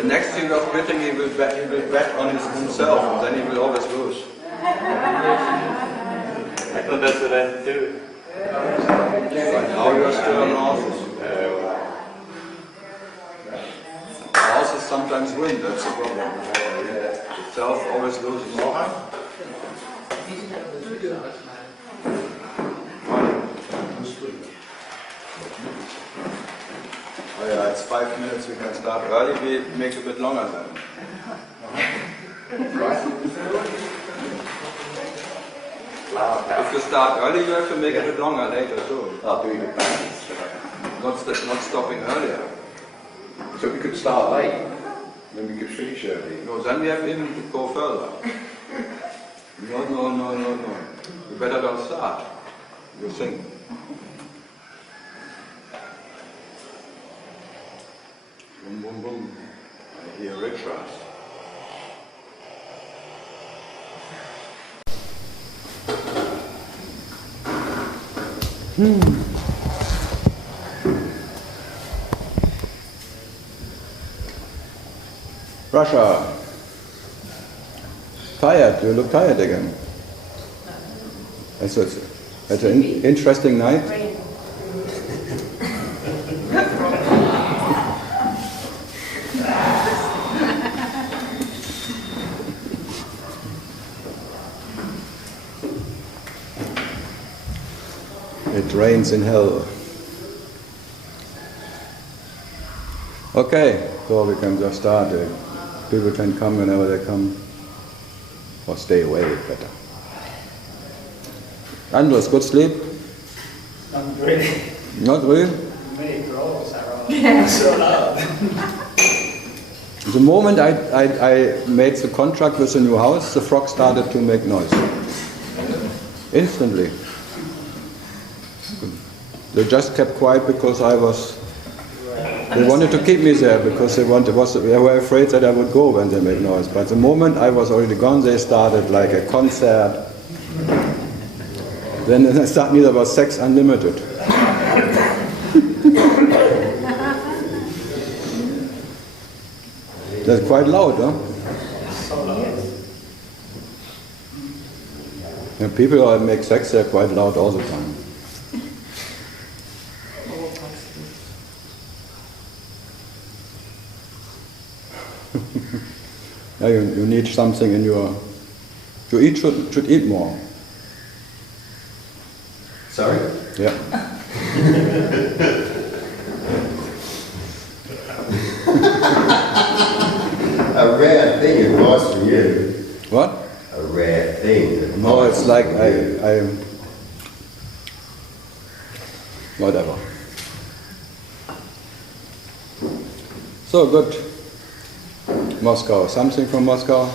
The next year of quitting, he will bet on himself, and then he will always lose. I thought that's what I do. But now you are still on horses. Horses sometimes win, that's the problem. The self always loses. Oh yeah, it's 5 minutes, we can start early, we make a bit longer then. If you start early, you have to make it a bit longer later too. I'll do the practice. Not stopping earlier. So we could start late, then we could finish early. No, then we have even to go further. No. You better don't start. You think. Boom, boom, boom. I hear rickshaws. Russia. Tired, you look tired again. That's an interesting night. It rains in hell. Okay, so we can just start. People can come whenever they come, or stay away better. Andres, good sleep? Not really. Not really? Many crows around. So loud. The moment I made the contract with the new house, the frog started to make noise. Instantly. They just kept quiet because they wanted to keep me there because they were afraid that I would go when they made noise. But the moment I was already gone, they started like a concert. Then they started me about Sex Unlimited. That's quite loud, huh? So loud. And people who make sex, they're quite loud all the time. Yeah, you need something in your... You should eat more. Sorry? Yeah. A rare thing it was for you. What? A rare thing. No, it's like I whatever. So good. Moscow. Something from Moscow?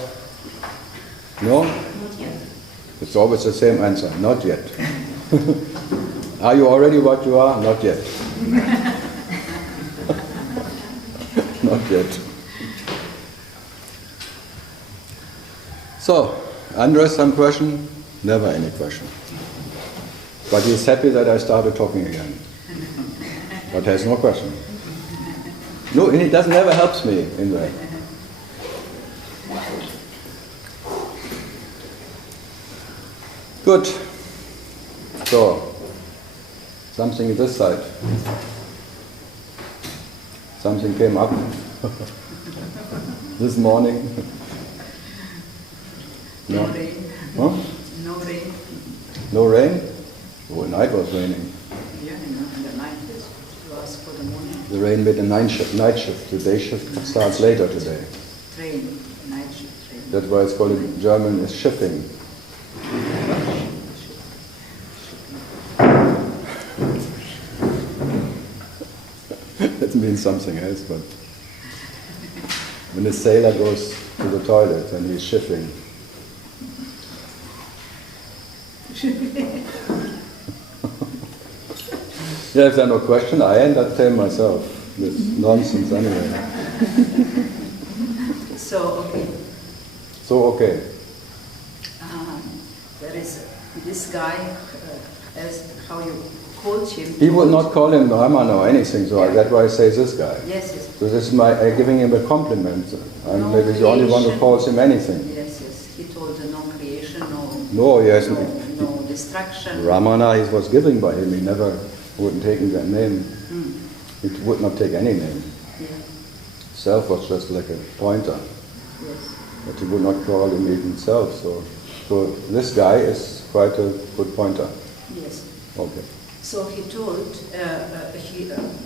No? Not yet. It's always the same answer. Not yet. Are you already what you are? Not yet. Not yet. So, Andres, some question? Never any question. But he's happy that I started talking again. But has no question. No, it doesn't never helps me in that. Good. So, something this side. Something came up this morning. No rain. Huh? No rain. No rain? Oh, at night was raining. Yeah, and the night was for the morning. The rain made the night shift. The day shift starts later today. Rain, night shift rain. That's why it's called in German is shifting. That means something else, but when a sailor goes to the toilet and he's shifting. Yeah, if there are no questions, I entertain myself with nonsense anyway. So, okay. So, okay. There is this guy, as how you called him. He would not call him Ramana or anything, so that's why I say this guy. Yes, yes. So this is my giving him a compliment. I'm No maybe the only one who creation. calls him anything. Yes, yes. He told no creation, No, yes. no destruction. Ramana, he was given by him. He never wouldn't take that name. He would not take any name. Yeah. Self was just like a pointer, Yes. but he would not call him even self. So this guy is quite a good pointer. Yes. Okay. So he told,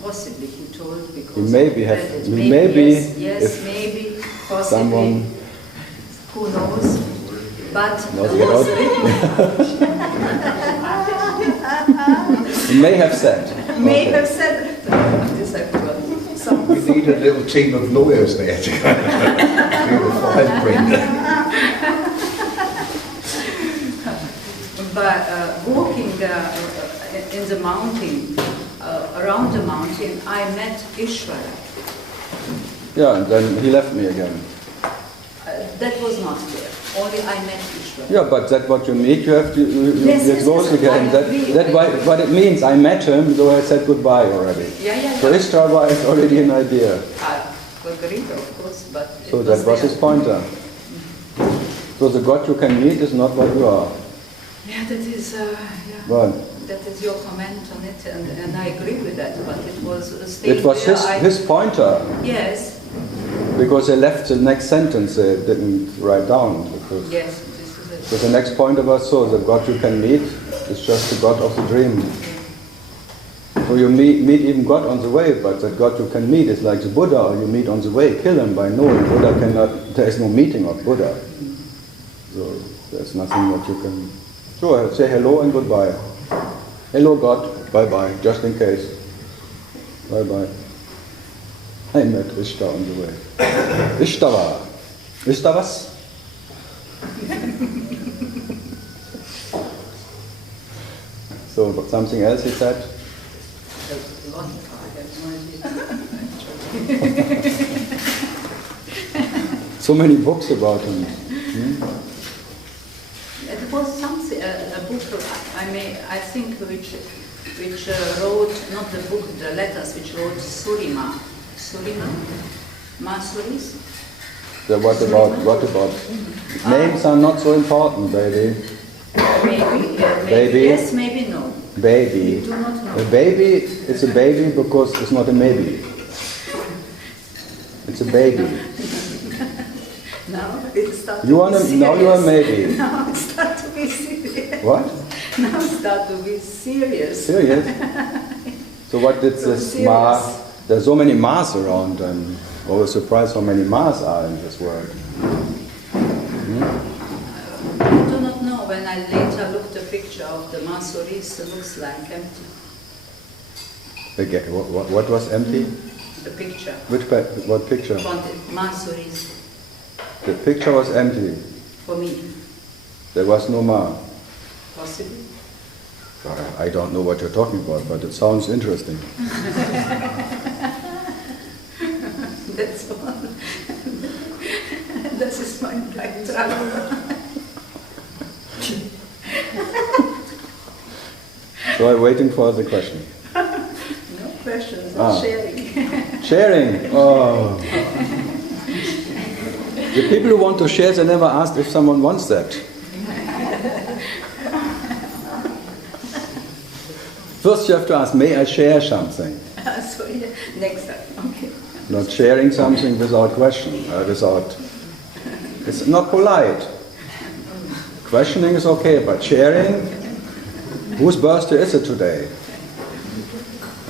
possibly he told because He maybe of have- that, he maybe, maybe yes, if maybe, possibly, someone- who knows, but Not was yet out. He may have said. may Okay. have said, this I forgot. Some We need a little team of lawyers there to kind of do the fine print. But walking in the mountain, around the mountain, I met Ishvara. Yeah, and then he left me again. That was not there. Only I met Ishvara. Yeah, but that's what you meet. You have to Yes, get yes, close yes, again. I agree. That what it means. I met him, so I said goodbye already. Yeah. So Ishtarva is already an idea. I agreed, of course, but So it that was there. his pointer. So the God you can meet is not what you are. Yeah, that is, Well, that is your comment on it, and I agree with that, but it was a state it was where his pointer, Yes, because they left the next sentence they didn't write down. Because yes, this is it. so the next pointer was so, the God you can meet is just the God of the dream. So you meet even God on the way, but the God you can meet is like the Buddha you meet on the way. Kill him by knowing. Buddha cannot, there is no meeting of Buddha. So there's nothing that you can... So say hello and goodbye. Hello God, bye-bye, just in case. Bye-bye. I met Ishtar on the way. Ishtara. Ishtaras? So something else he said? So many books about him. It was something, a book, I think, which wrote, not the book, the letters, which wrote Surima. Masuris? So what about? Names are not so important, baby. Maybe, Baby. yes, maybe no. Baby. We do not know. A baby is a baby because it's not a maybe. It's a baby. Now it starts You to are be a, serious. now you are a maybe. Now it starts to be serious. What? Now it starts to be serious. Serious? So what did So this ma? serious. There's so many mas around, and always surprised how many mas are in this world. I do not know. When I later looked the picture of the Masuris, it looks like empty. Again, what was empty? The picture. What picture? Masuris, The picture was empty. for me, There was no ma. possibly. I don't know what you're talking about, but it sounds interesting. That's all. That is my black travel. So I'm waiting for the question. No questions, Ah. sharing. Sharing. Oh. The people who want to share, they never asked if someone wants that. First you have to ask, may I share something? So yeah, next time, okay. Not sharing something without question, without... It's not polite. Questioning is okay, but sharing... Whose birthday is it today?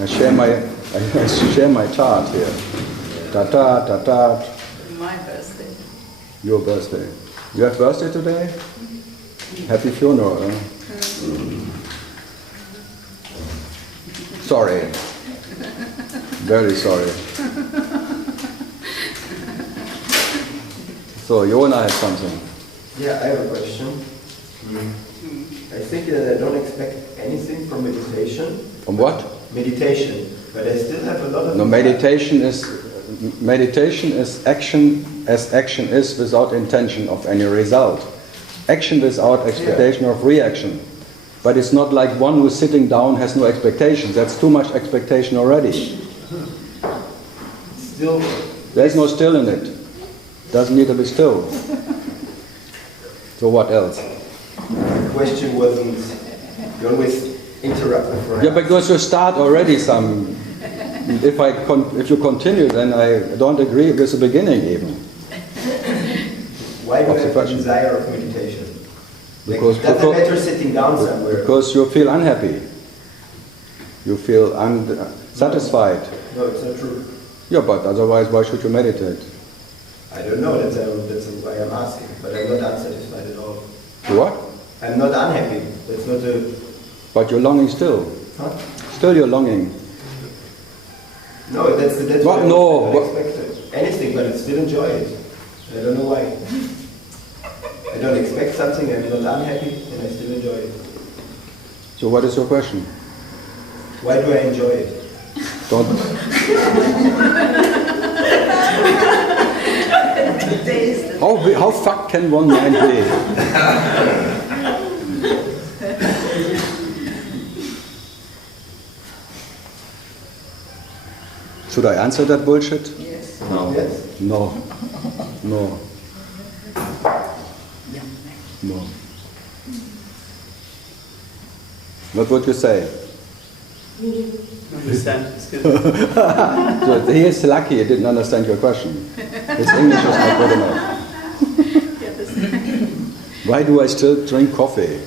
I share my tart here. Ta-ta, ta-ta. My birthday. Your birthday. You have birthday today? Happy funeral, huh? Sorry. Very sorry. So, Yona has something. Yeah, I have a question. I think that I don't expect anything from meditation. From what? Meditation, but I still have a lot of... No, meditation is action as action is without intention of any result. Action without expectation of reaction. But it's not like one who's sitting down has no expectations. That's too much expectation already. Still, There's no still in it. Doesn't need to be still. So what else? the question wasn't, you always interrupt me for Yeah, because you start already some. If you continue, then I don't agree with the beginning even. Why do I What's the have a question? desire of meditation? Because- Like, doesn't because- matter sitting down somewhere. Because you feel unhappy. You feel unsatisfied. No, it's not true. Yeah, but otherwise, why should you meditate? I don't know, that's why I'm asking. But I'm not unsatisfied at all. You what? I'm not unhappy. That's not a... But you're longing still. Huh? Still you're longing. No, that's What? what No, I what- expected. Anything, but I still enjoy it. I don't know why. I don't expect something, I'm not unhappy, and I still enjoy it. So what is your question? Why do I enjoy it? Don't. How fucked can one mind be? Should I answer that bullshit? Yes. No. Yes. No. No. No. What would you say? Understand? It's good. So he is lucky he didn't understand your question. His English is not good enough. Why do I still drink coffee?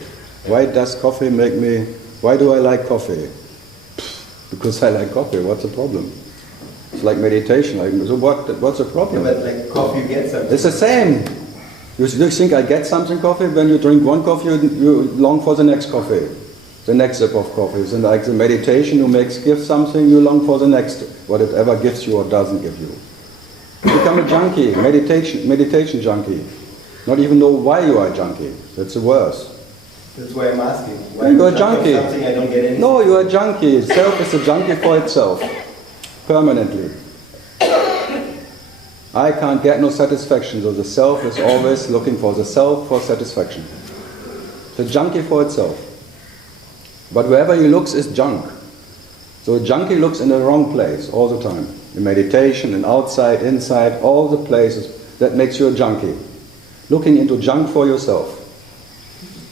Why does coffee make me... Why do I like coffee? Because I like coffee. What's the problem? It's like meditation. So what's the Yeah, problem? but like coffee, you get something. It's the same. You think I get something coffee? When you drink one coffee, you long for the next coffee. The next sip of coffee. And like the meditation, gives something, you long for the next, whatever gives you or doesn't give you. You become a junkie, meditation junkie. Not even know why you are a junkie. That's the worst. That's why I'm asking. Why You're a would I have junkie. Something I don't get anything? No, you're a junkie. Self is a junkie for itself. Permanently. I can't get no satisfaction, so the self is always looking for the self for satisfaction. It's a junkie for itself. But wherever he looks is junk. So a junkie looks in the wrong place all the time. In meditation, in outside, inside, all the places. That makes you a junkie. Looking into junk for yourself.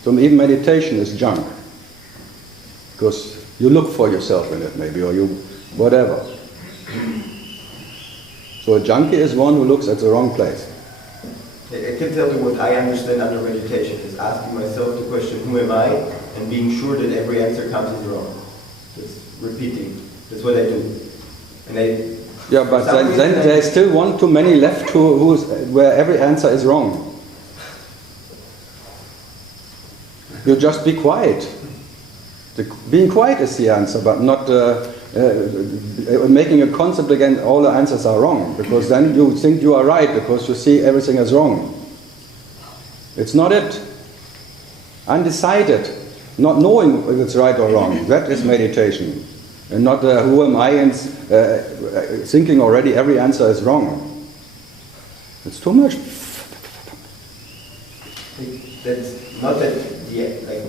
So even meditation is junk. Because you look for yourself in it maybe, or you, whatever. So a junkie is one who looks at the wrong place. I can tell you what I understand under meditation is asking myself the question, who am I? And being sure that every answer comes is wrong. Just repeating. That's what I do. And Yeah, but then there's still one too many left where every answer is wrong. You just be quiet. Being quiet is the answer, but not making a concept again, all the answers are wrong, because then you think you are right, because you see everything as wrong. It's not it. Undecided, not knowing if it's right or wrong, that is meditation. And not who am I and thinking already every answer is wrong. It's too much. that's not that, like,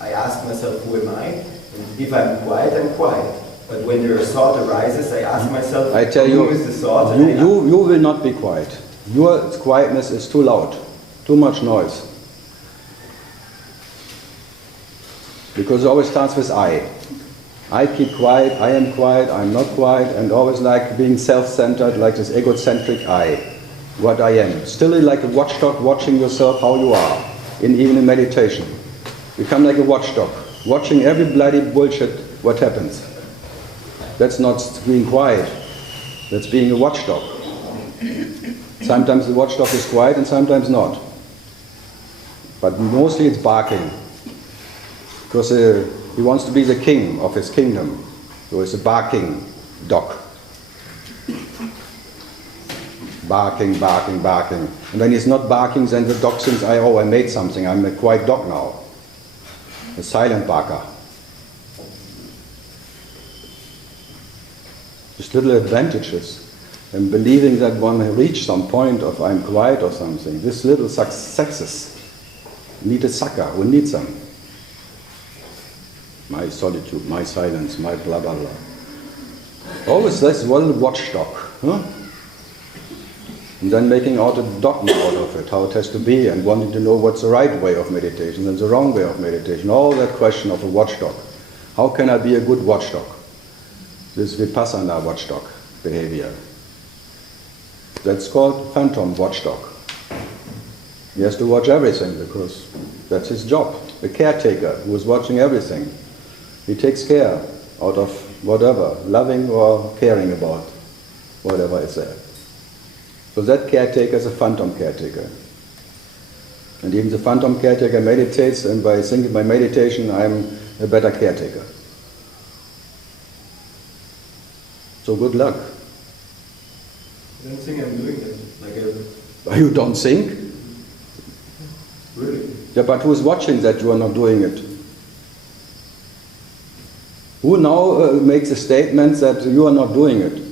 I ask myself, who am I? And if I'm quiet. But when there a thought arises, I ask myself, I tell you, who is the thought? And you will not be quiet. Your quietness is too loud, too much noise. Because it always starts with I. I keep quiet, I am quiet, I'm not quiet, and always like being self-centered, like this egocentric I, what I am. Still like a watchdog watching yourself how you are, even in meditation. Become like a watchdog, watching every bloody bullshit what happens. That's not being quiet, that's being a watchdog. Sometimes the watchdog is quiet and sometimes not. But mostly it's barking. Because he wants to be the king of his kingdom. So it's a barking dog. Barking, barking, barking. And when he's not barking, then the dog thinks, I made something, I'm a quiet dog now. A silent barker. Just little advantages. And believing that one may reach some point of I'm quiet or something. This little successes. Need a sucker who needs them. my solitude, my silence, my blah blah blah. Always this one watchdog. Huh? And then making out a dogma out of it, how it has to be, and wanting to know what's the right way of meditation and the wrong way of meditation. All that question of a watchdog. How can I be a good watchdog? This vipassana watchdog behavior. That's called phantom watchdog. He has to watch everything because that's his job. The caretaker who is watching everything. He takes care out of whatever, loving or caring about whatever is there. So that caretaker is a phantom caretaker. And even the phantom caretaker meditates, and by thinking by meditation I'm a better caretaker. So good luck. I don't think I'm doing that. You don't think? Really? Yeah, but who's watching that you are not doing it? Who now makes a statement that you are not doing it?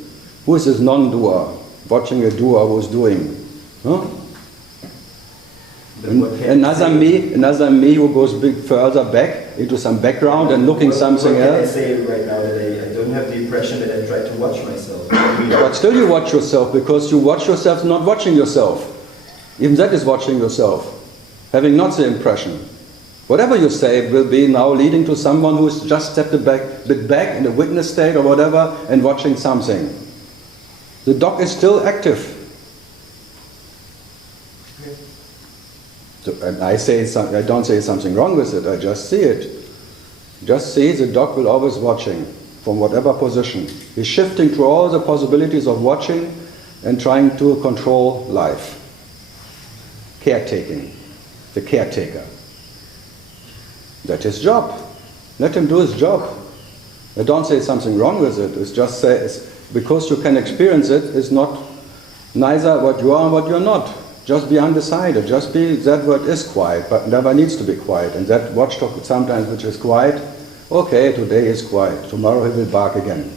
Who is this non-doer watching a doer who's doing? Huh? Another me who goes big further back into some background and looking something else. I say right now that I don't have the impression that I try to watch myself. But still you watch yourself, because you watch yourself not watching yourself. Even that is watching yourself, having not the impression. Whatever you say will be now leading to someone who's just stepped a bit back in a witness state or whatever and watching something. The dog is still active. So, and I don't say something wrong with it, I just see it. Just see the dog will always watching from whatever position. He's shifting through all the possibilities of watching and trying to control life. Caretaking, the caretaker. That's his job. Let him do his job. I don't say something wrong with it. It's just say, because you can experience it, it's not neither what you are and what you're not. Just be undecided. Just be that what is quiet, but never needs to be quiet. And that watchdog sometimes which is quiet, okay, today is quiet. Tomorrow he will bark again.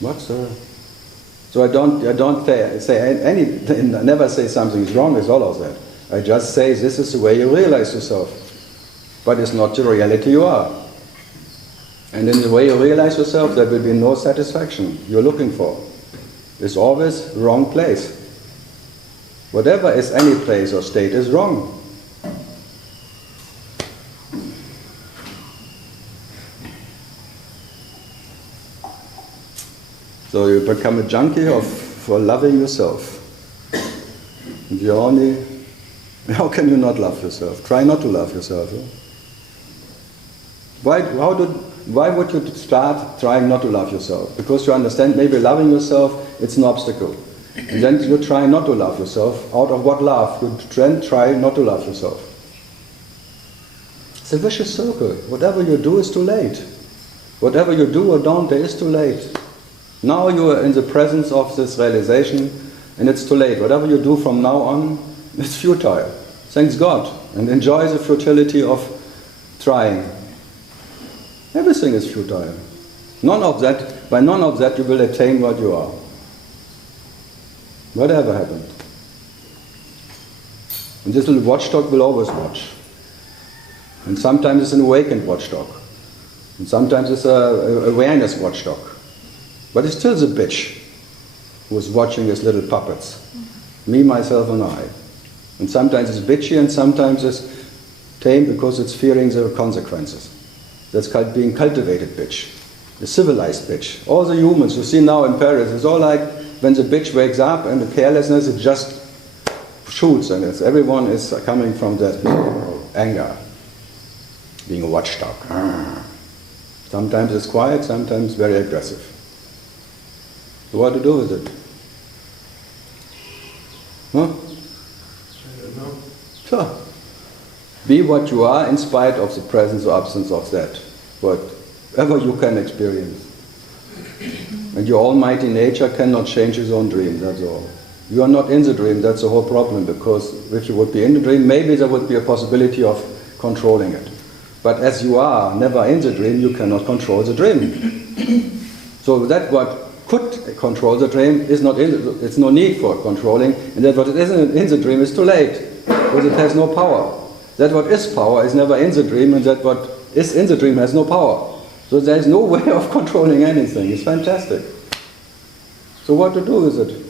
What's the... So I don't say anything, never say something is wrong with all of that. I just say this is the way you realize yourself. But it's not the reality you are. And in the way you realize yourself, there will be no satisfaction you're looking for. It's always wrong place. Whatever is any place or state is wrong. So you become a junkie for loving yourself. And you only... How can you not love yourself? Try not to love yourself. Huh? Why would you start trying not to love yourself? Because you understand maybe loving yourself, it's an obstacle. And then you try not to love yourself. Out of what love? You then try not to love yourself. It's a vicious circle. Whatever you do is too late. Whatever you do or don't, there is too late. Now you are in the presence of this realization, and it's too late. Whatever you do from now on, it's futile. Thanks God. And enjoy the futility of trying. Everything is futile. By none of that you will attain what you are. Whatever happened. And this little watchdog will always watch. And sometimes it's an awakened watchdog. And sometimes it's an awareness watchdog. But it's still the bitch who is watching his little puppets. Me, myself and I. And sometimes it's bitchy and sometimes it's tame because it's fearing the consequences. That's called being cultivated bitch. The civilized bitch. All the humans you see now in Paris, it's all like when the bitch wakes up and the carelessness, it just shoots, and everyone is coming from that anger, being a watchdog. Sometimes it's quiet, sometimes very aggressive. So what to do with it? Huh? I don't know. Sure. Be what you are in spite of the presence or absence of that, whatever you can experience. And your almighty nature cannot change his own dream, that's all. You are not in the dream, that's the whole problem, because if you would be in the dream, maybe there would be a possibility of controlling it. But as you are never in the dream, you cannot control the dream. So that what could control the dream is not it's no need for controlling, and that what it isn't in the dream is too late, because it has no power. That what is power is never in the dream, and that what is in the dream has no power. So there is no way of controlling anything. It's fantastic. So what to do with it?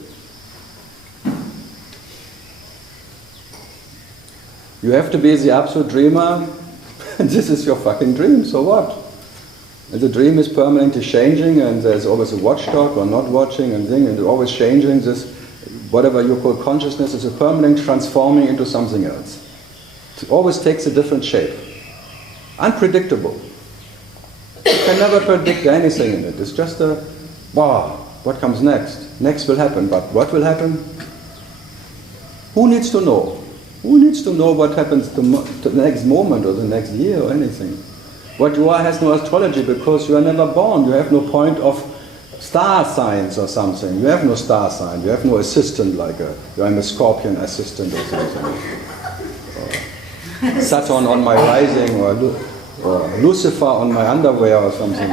You have to be the absolute dreamer. This is your fucking dream, so what? And the dream is permanently changing, and there's always a watchdog or not watching and thing, and it's always changing. This, whatever you call consciousness, is a permanent transforming into something else. It always takes a different shape. Unpredictable. You can never predict anything in it. It's just a, wow, what comes next? Next will happen, but what will happen? Who needs to know? Who needs to know what happens to the next moment or the next year or anything? What you are has no astrology because you are never born. You have no point of star signs or something. You have no star sign. You have no assistant like I'm a Scorpion assistant or something. Or Saturn on my rising or Lucifer on my underwear or something.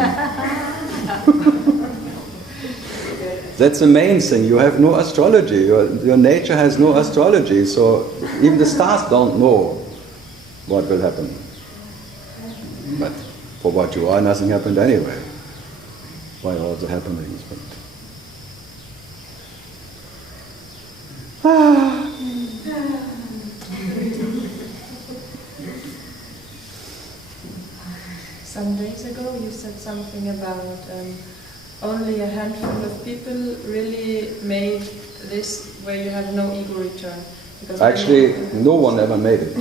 That's the main thing. You have no astrology. Your nature has no astrology. So even the stars don't know what will happen. But for what you are, nothing happened anyway. By all the happenings. Some days ago you said something about only a handful of people really made this where you have no ego return. Because actually, no one ever made it.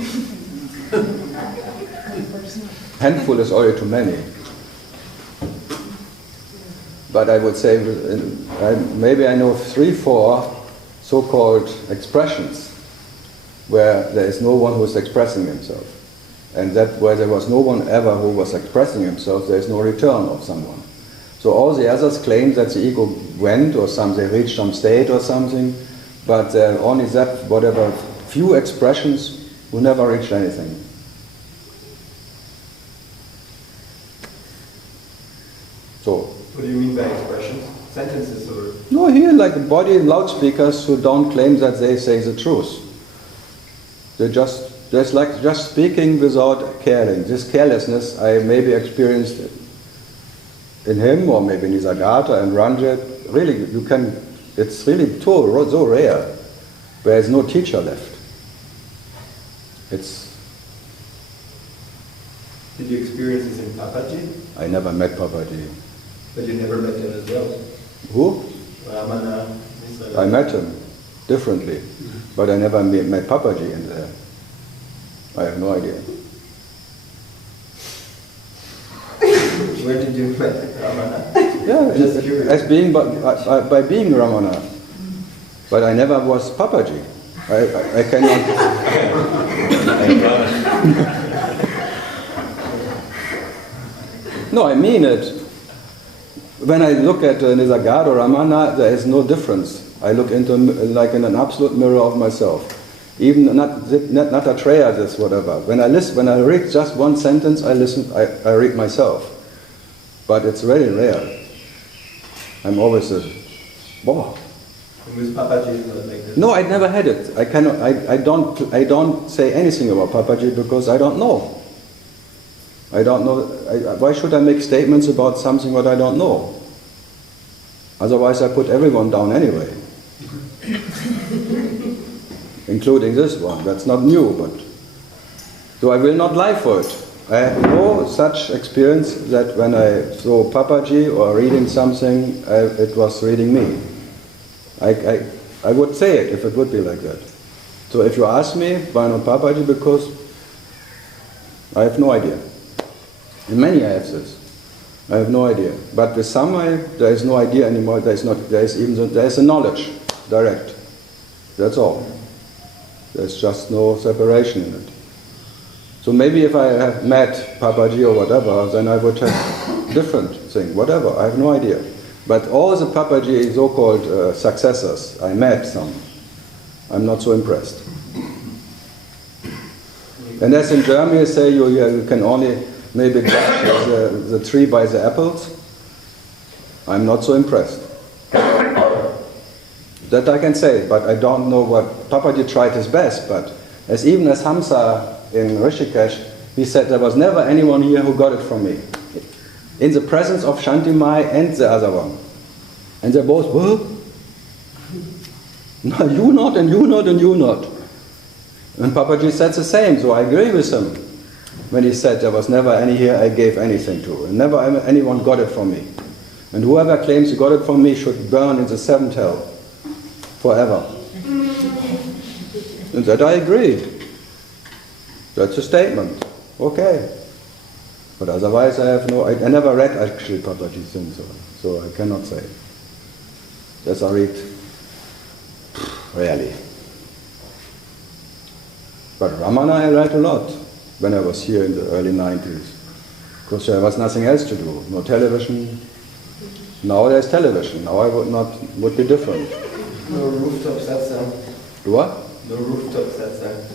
Handful is already too many. But I would say, maybe I know 3-4 so-called expressions where there is no one who is expressing himself. And that where there was no one ever who was expressing himself, there is no return of someone. So all the others claim that the ego went or they reached some state or something, but only that, whatever, few expressions who never reached anything. So. What do you mean by expressions? Sentences or? No, here like body loudspeakers who don't claim that they say the truth. There's like just speaking without caring. This carelessness I maybe experienced in him or maybe in Nisargadatta and Ranjit. Really, it's really so rare. There is no teacher left. Did you experience this in Papaji? I never met Papaji. But you never met him as well? Who? Ramana. I met him differently, but I never met Papaji in there. I have no idea. Where did you meet Ramana? Yeah, Just curious. as being by being Ramana, but I never was Papaji. I cannot. No, I mean it. When I look at Nisargadatta or Ramana, there is no difference. I look into like in an absolute mirror of myself. Even not Nattatreya, this whatever. When I read just one sentence, I read myself. But it's very rare. I'm always wow. And with Papaji, it's not like this? No, I never had it. I don't say anything about Papaji because I don't know. I don't know. Why should I make statements about something what I don't know? Otherwise, I put everyone down anyway, including this one. That's not new, but so I will not lie for it. I have no such experience that when I saw Papaji or reading something, it was reading me. I would say it if it would be like that. So if you ask me, why not Papaji? Because I have no idea. In many I have this. I have no idea. But with some there is no idea anymore. There is a knowledge, direct. That's all. There's just no separation in it. So maybe if I have met Papaji or whatever, then I would have different thing, whatever. I have no idea. But all the Papaji so-called successors, I met some. I'm not so impressed. And as in Germany, you say you can only maybe judge the tree by the apples. I'm not so impressed. That I can say, but I don't know what Papaji tried his best. But even as Hamsa in Rishikesh, He said there was never anyone here who got it from me. In the presence of Shantimai and the other one. And they both, what? No, you not, and you not, and you not. And Papaji said the same, so I agree with him. When he said there was never any here I gave anything to. And never anyone got it from me. And whoever claims he got it from me should burn in the seventh hell. Forever. And that I agree. That's a statement. Okay. But otherwise I have no... I never read actually Papaji's things, so I cannot say. Yes, I read rarely. But Ramana I read a lot when I was here in the early 90s. Because there was nothing else to do. No television. Now there's television. Now I would be different. No rooftop satsang. What? No rooftop satsang.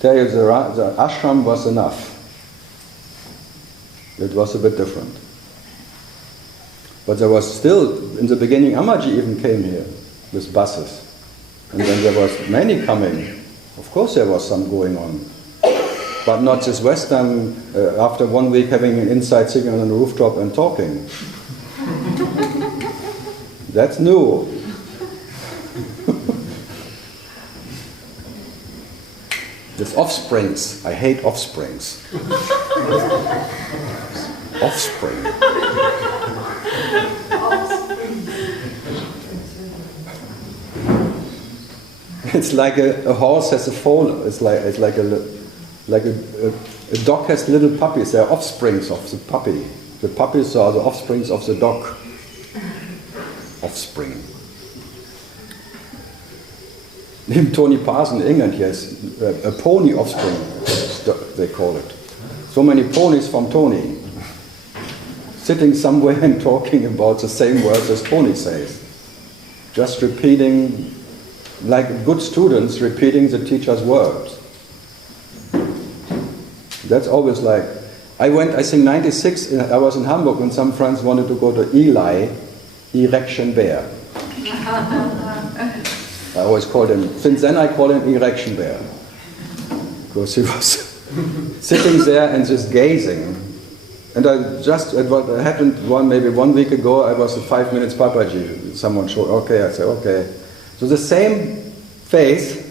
Tell you, the ashram was enough. It was a bit different. But there was still, in the beginning, Amaji even came here with buses. And then there was many coming. Of course there was some going on. But not this Western, after 1 week having an inside sitting on a rooftop and talking. That's new. This offsprings. I hate offsprings. Offspring. It's like a horse has a foal. It's like a dog has little puppies. They are offsprings of the puppy. The puppies are the offsprings of the dog. Offspring. Neben Tony Parson in England, yes, a pony offspring, they call it. So many ponies from Tony, sitting somewhere and talking about the same words as Tony says. Just repeating, like good students, repeating the teacher's words. That's always like, I think 96, I was in Hamburg when some friends wanted to go to Eli, Erection Bear. I always called him, since then I call him Erection Bear. Because he was sitting there and just gazing. And it happened maybe 1 week ago, I was at 5 minutes Papaji. Someone showed, okay, I said, okay. So the same face,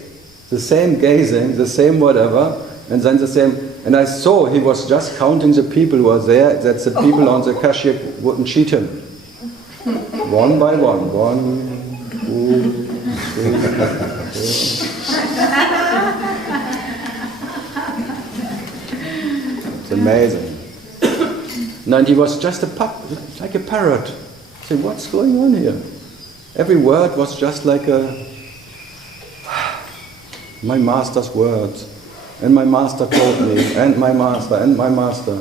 the same gazing, the same whatever, and then the same, and I saw he was just counting the people who were there, that the people on the cashier wouldn't cheat him. One by one, 1, 2, 3, 4. It's amazing. And he was just like a parrot. I said, what's going on here? Every word was just like my master's words. And my master told me, and my master, and my master.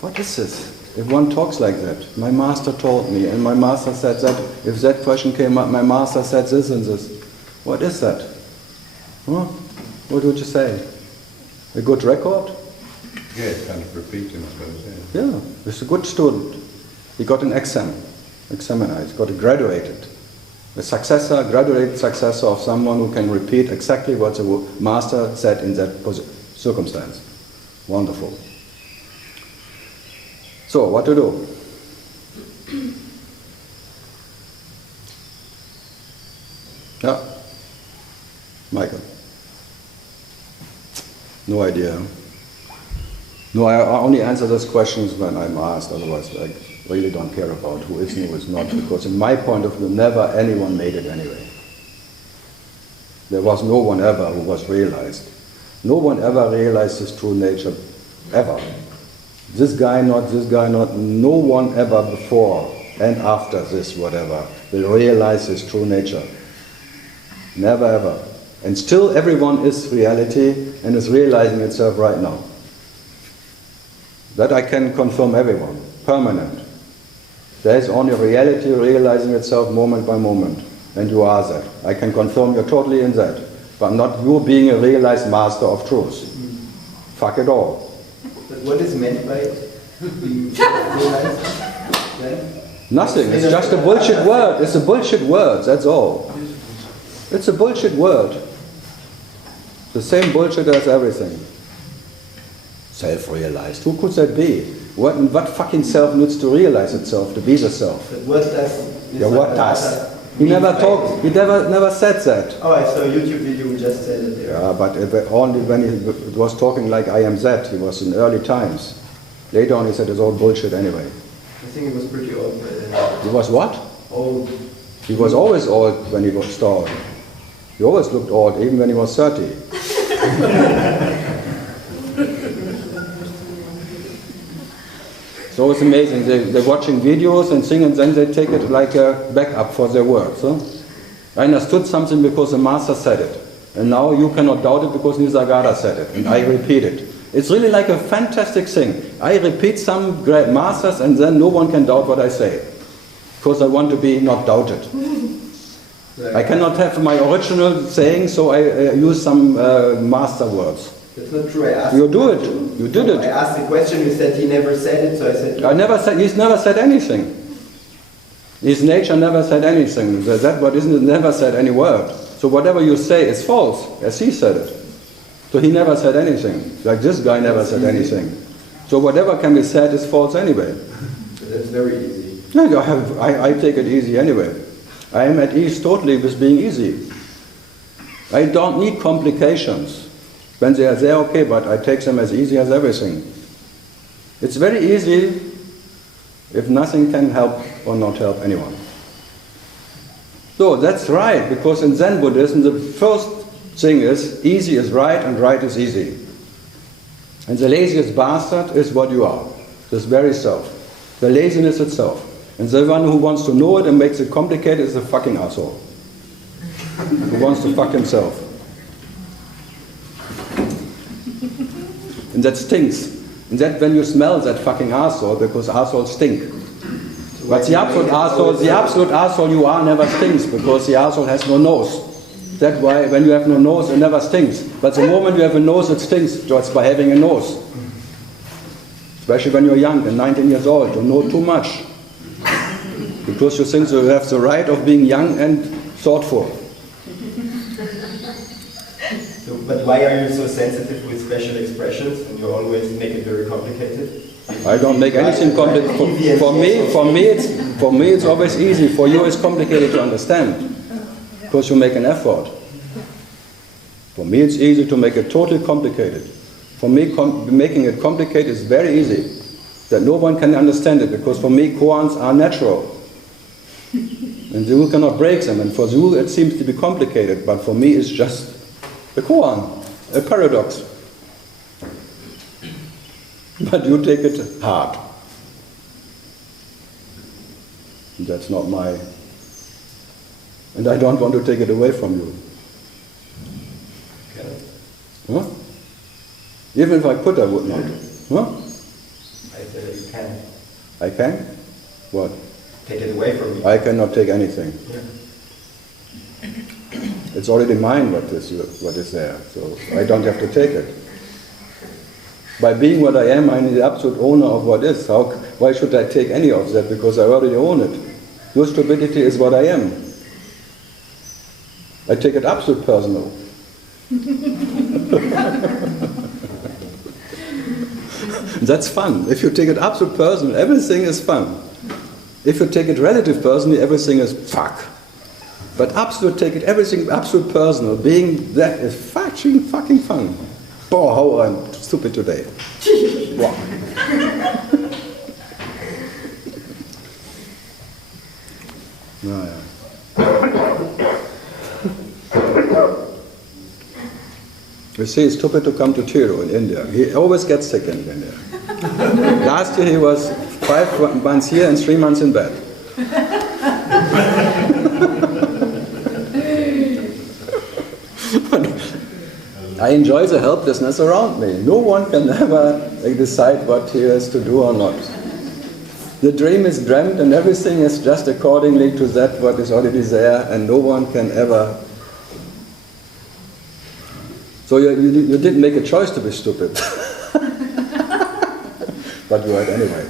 What is this? If one talks like that, my master told me, and my master said that, if that question came up, my master said this and this. What is that? Huh? What would you say? A good record? Yeah, it's kind of repeating, I suppose, Yeah, he's a good student. He got an examiner, he got graduated. A graduated successor of someone who can repeat exactly what the master said in that circumstance. Wonderful. So, what to do? Yeah. Michael. No idea. No, I only answer those questions when I'm asked, otherwise I really don't care about who is and who is not, because in my point of view, never anyone made it anyway. There was no one ever who was realized. No one ever realized his true nature, ever. This guy not, no one ever before and after this, whatever, will realize his true nature. Never ever. And still everyone is reality and is realizing itself right now. That I can confirm everyone, permanent. There is only reality realizing itself moment by moment, and you are that. I can confirm you're totally in that, but not you being a realized master of truth. Fuck it all. But what is meant by being realized? Nothing, it's just a bullshit word. It's a bullshit word, that's all. It's a bullshit word. The same bullshit as everything. Self-realized. Who could that be? What fucking self needs to realize itself, to be the self? But what does... Yeah, what does? He never talked, he never said that. Oh, I saw a YouTube video who just said it there. Yeah, but only when he was talking like I am that, he was in early times. Later on he said it's all bullshit anyway. I think he was pretty old by then. He was what? Old. He was always old when he was started. He always looked old, even when he was 30. So it's amazing. They're watching videos and sing, and then they take it like a backup for their words. Huh? I understood something because the master said it. And now you cannot doubt it because Nisargadatta said it. And I repeat it. It's really like a fantastic thing. I repeat some great masters and then no one can doubt what I say. Because I want to be not doubted. I cannot have my original saying, so I use some master words. That's not true. I asked. You do it. You did it. I asked the question. You said he never said it, so I said. He's never said anything. His nature never said anything. That what isn't never said any word. So whatever you say is false, as he said it. So he never said anything. Like this guy never said anything. So whatever can be said is false anyway. That's very easy. No, I take it easy anyway. I am at ease totally with being easy. I don't need complications. When they are there, okay, but I take them as easy as everything. It's very easy if nothing can help or not help anyone. So that's right, because in Zen Buddhism the first thing is easy is right and right is easy. And the laziest bastard is what you are, this very self, the laziness itself. And the one who wants to know it and makes it complicated is a fucking asshole, who wants to fuck himself. And that stinks. And that when you smell that fucking asshole, because assholes stink. But the absolute asshole you are never stinks, because the asshole has no nose. That's why when you have no nose, it never stinks. But the moment you have a nose, it stinks just by having a nose. Especially when you're young and 19 years old, you know too much. Because you think you have the right of being young and thoughtful. But why are you so sensitive with special expressions and you always make it very complicated? I don't make anything complicated. For me it's always easy. For you it's complicated to understand. Because you make an effort. For me it's easy to make it totally complicated. For me making it complicated is very easy. That no one can understand it, because for me koans are natural. And the rule cannot break them, and for the rule it seems to be complicated, but for me it's just a koan, a paradox. But you take it hard. That's not my... And I don't want to take it away from you. Huh? Even if I could, I would not. Huh? I said you can. I can? What? Take it away from you. I cannot take anything. Yeah. It's already mine what is there, so I don't have to take it. By being what I am the absolute owner of what is. Why should I take any of that? Because I already own it. Your stupidity is what I am. I take it absolute personal. That's fun. If you take it absolute personal, everything is fun. If you take it relative personally, everything is fuck. But absolute, take it everything absolute personal. Being that is fucking fun. Boy, how I'm stupid today. Wow. Oh, yeah. You see, it's stupid to come to Tiru in India. He always gets sick in India. Last year he was 5 months here and 3 months in bed. I enjoy the helplessness around me. No one can ever decide what he has to do or not. The dream is dreamt and everything is just accordingly to that what is already there, and no one can ever... So you didn't make a choice to be stupid. But you are anyway.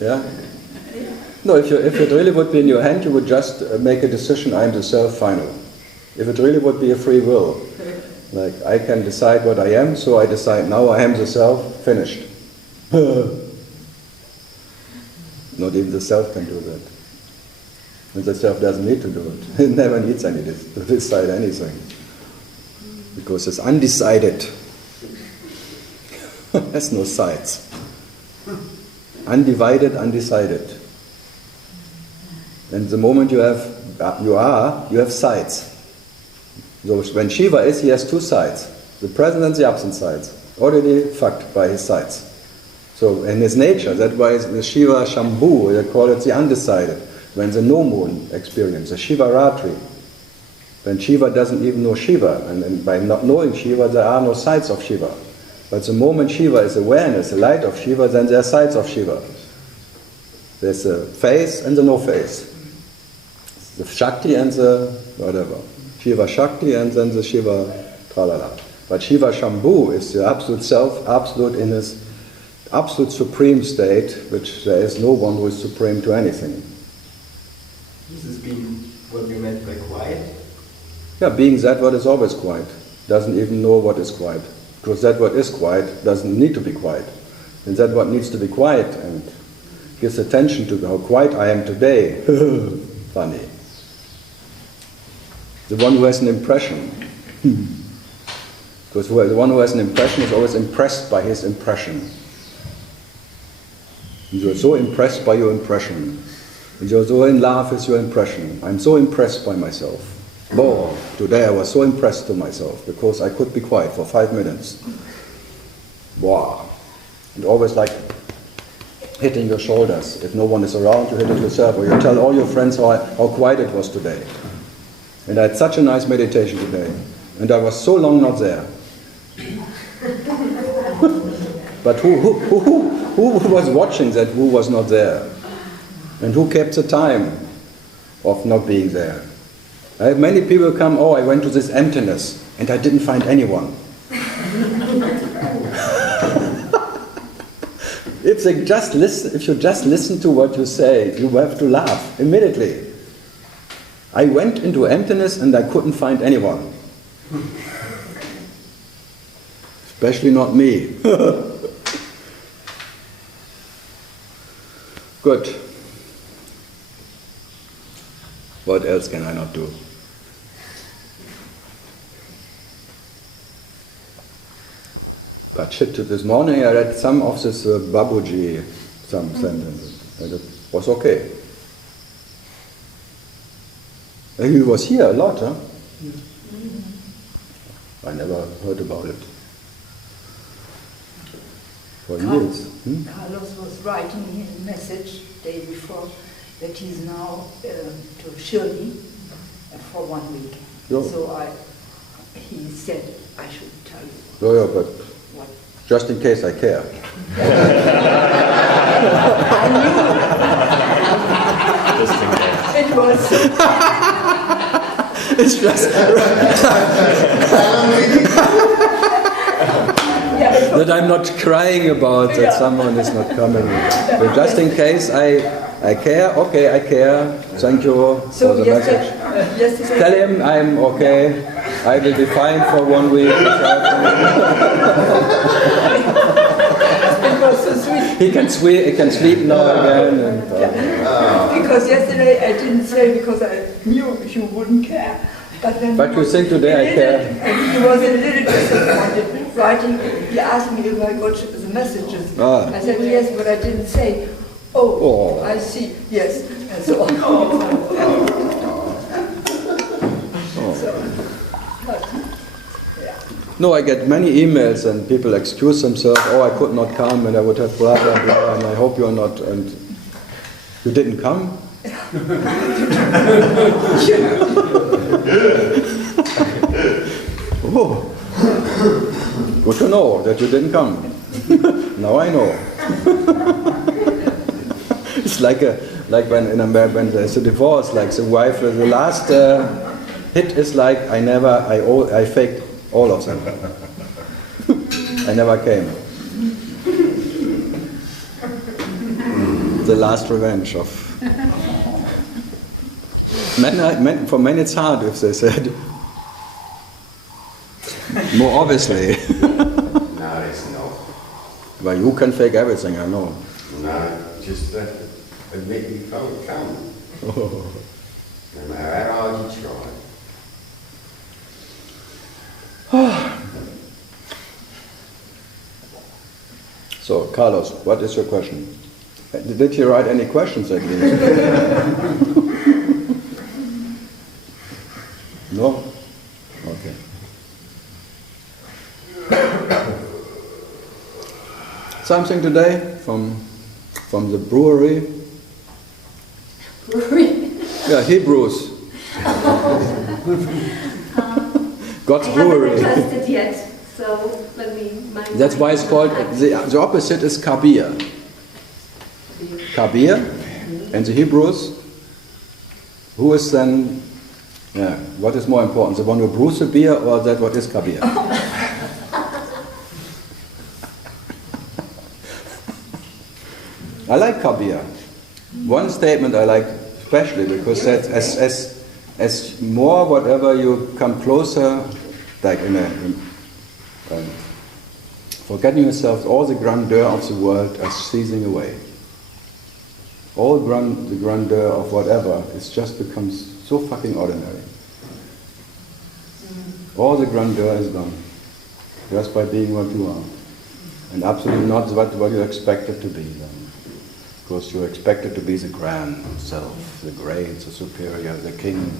Yeah? No, if it really would be in your hand, you would just make a decision, I am the self final. If it really would be a free will, like I can decide what I am, so I decide now I am the self, finished. Not even the self can do that. And the self doesn't need to do it. It never needs to decide anything. Because it's undecided. Has no sides. Undivided, undecided. And the moment you have sides. So when Shiva is, he has two sides. The present and the absent sides. Already fucked by his sides. So in his nature, that's why the Shiva Shambhu, they call it the undecided. When the no moon experience, the Shiva Ratri. When Shiva doesn't even know Shiva, and by not knowing Shiva, there are no sides of Shiva. But the moment Shiva is awareness, the light of Shiva, then there are sides of Shiva. There's the face and the no face. The Shakti and the whatever. Shiva Shakti and then the Shiva tralala. But Shiva Shambhu is the absolute self, absolute in his absolute supreme state, which there is no one who is supreme to anything. This has been what we meant by quiet. Yeah, being that what is always quiet. Doesn't even know what is quiet. Because that what is quiet doesn't need to be quiet. And that what needs to be quiet and gives attention to how quiet I am today. Funny. The one who has an impression. Because the one who has an impression is always impressed by his impression. And you're so impressed by your impression. And you're so in love with your impression. I'm so impressed by myself. Oh, today I was so impressed to myself because I could be quiet for 5 minutes. Wow. And always like hitting your shoulders. If no one is around, you hit it yourself, or you tell all your friends how quiet it was today. And I had such a nice meditation today. And I was so long not there. But who was watching that, who was not there? And who kept the time of not being there? I have many people come, oh, I went to this emptiness and I didn't find anyone. If you just listen to what you say, you have to laugh immediately. I went into emptiness and I couldn't find anyone. Especially not me. Good. What else can I not do? But shit, this morning I read some of this Babuji, some sentences, and it was okay. He was here a lot, huh? I never heard about it. For years. Carlos was writing his message day before that he's now to Shirley for 1 week. Yeah. So he said I should tell you. Yeah, but What? just in case I care. I knew. It was. It's just that I'm not crying about that someone is not coming. But just in case I care, okay, I care. Thank you for the message. Yesterday, Tell him I'm okay. I will be fine for 1 week. it was so sweet. He can sleep now again. And, Because yesterday I didn't say because I knew you wouldn't care. But you think today I care? And he was a little disappointed. Writing, he asked me if I got the messages. Ah. I said yes, but I didn't say. Oh, Oh. I see. Yes, and so on. So, but, yeah. No, I get many emails and people excuse themselves. Oh, I could not come, and I would have blah blah blah, and I hope you're not. And you didn't come. Oh, good to know that you didn't come. Now I know. It's like when in America when there's a divorce, like the wife, the last hit is like I faked all of them. I never came. The last revenge of men. For men it's hard if they said, More obviously. No, it's not. But you can fake everything, I know. No, just admit you can't come. No matter how hard you try. So, Carlos, what is your question? Did you write any questions again? No? Okay. Something today from the brewery? Brewery? Yeah, Hebrews. God's brewery. I haven't adjusted yet, so let me... That's why it's called, the opposite is kabir. Kabir, and the Hebrews, who is then, what is more important, the one who brews the beer or that what is kabir? I like kabir. One statement I like especially because that as more whatever you come closer, like forgetting yourself, all the grandeur of the world are ceasing away. All the grandeur of whatever, it just becomes so fucking ordinary. All the grandeur is gone, just by being what you are. And absolutely not what you expected to be then. Because you expected to be the grand self, the great, the superior, the king.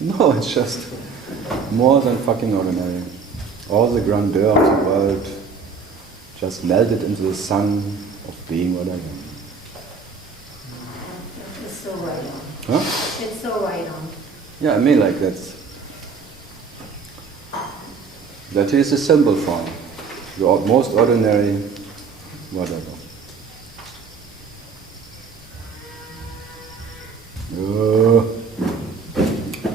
No, it's just more than fucking ordinary. All the grandeur of the world just melted into the sun of being what I am. It's so right on. Huh? It's so right on. Yeah, I mean like that is a symbol form. The most ordinary whatever.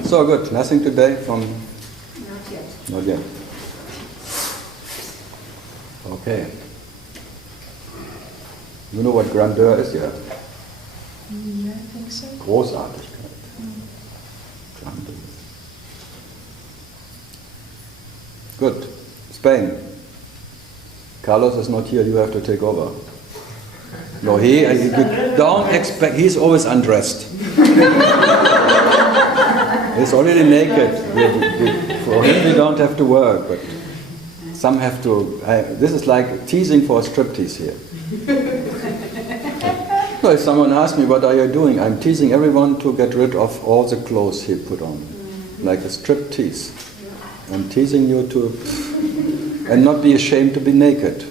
So good. Nothing today from... Not yet. Not yet. Okay. You know what grandeur is, yeah? Yeah, I think so. Großartigkeit. Grandeur. Good. Spain. Carlos is not here, you have to take over. No, you don't expect, he's always undressed. He's already naked. For him we don't have to work, but some have to. This is like teasing for a striptease here. No, if someone asks me, what are you doing? I'm teasing everyone to get rid of all the clothes he put on. Like a striptease. I'm teasing you to, and not be ashamed to be naked.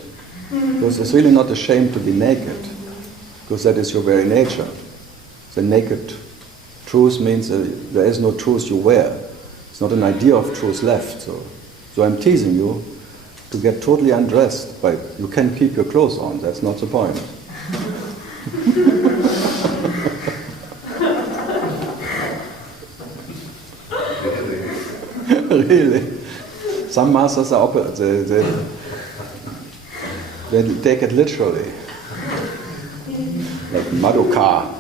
Because it's really not a shame to be naked. Because that is your very nature. The naked truth means there is no truth you wear. It's not an idea of truth left. So I'm teasing you to get totally undressed, but you can keep your clothes on. That's not the point. Really. Some masters are opposite. They take it literally. Like Maduka.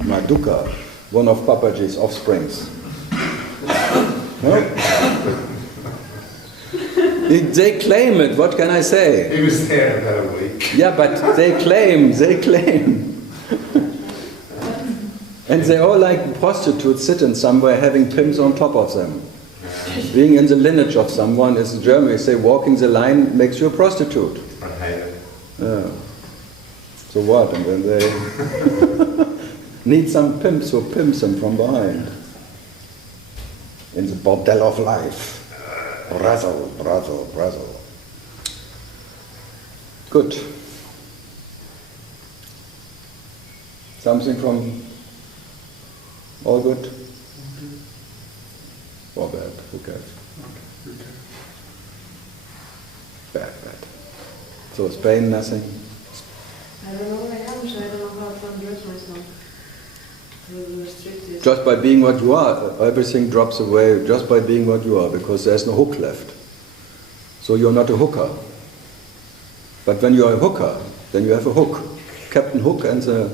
Maduka, one of Papaji's offsprings. No? They claim it, what can I say? He was there about a week. Yeah, but they claim. And they all like prostitutes sitting somewhere having pimps on top of them. Being in the lineage of someone is in Germany, say walking the line makes you a prostitute. I hate it. Yeah. So what? And then they need some pimps who pimps them from behind. In the bordel of life. Brazzle. Good. Something from all good? Or bad? Who cares? Bad. So Spain, nothing? I don't know where I am, so I don't know how to undress myself. Just by being what you are, everything drops away just by being what you are, because there's no hook left. So you're not a hooker. But when you're a hooker, then you have a hook. Captain Hook and the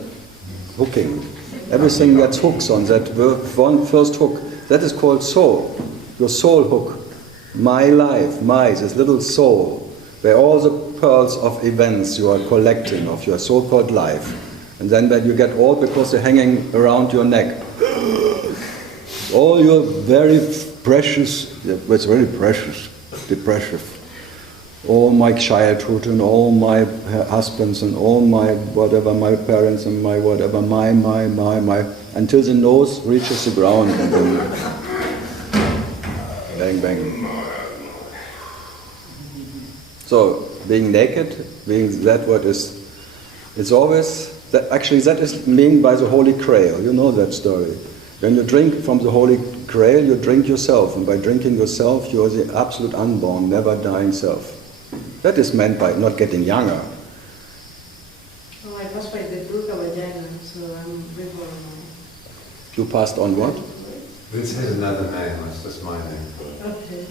hooking. Everything gets hooks on that one first hook. That is called soul. your soul hook. My life, this little soul, where all the pearls of events you are collecting of your so-called life, and then that you get old because they're hanging around your neck. All your very precious, it's very precious, all my childhood and all my husbands and all my whatever, my parents and my whatever, my, until the nose reaches the ground and then bang, bang. So, being naked, being that what is, it's always, that actually that is meant by the Holy Grail, you know that story. When you drink from the Holy Grail, you drink yourself, and by drinking yourself, you are the absolute unborn, never dying self. That is meant by not getting younger. Oh, I passed by the Durga vagina, so I'm reborn now. You passed on what? This has another name, that's just my name. Okay.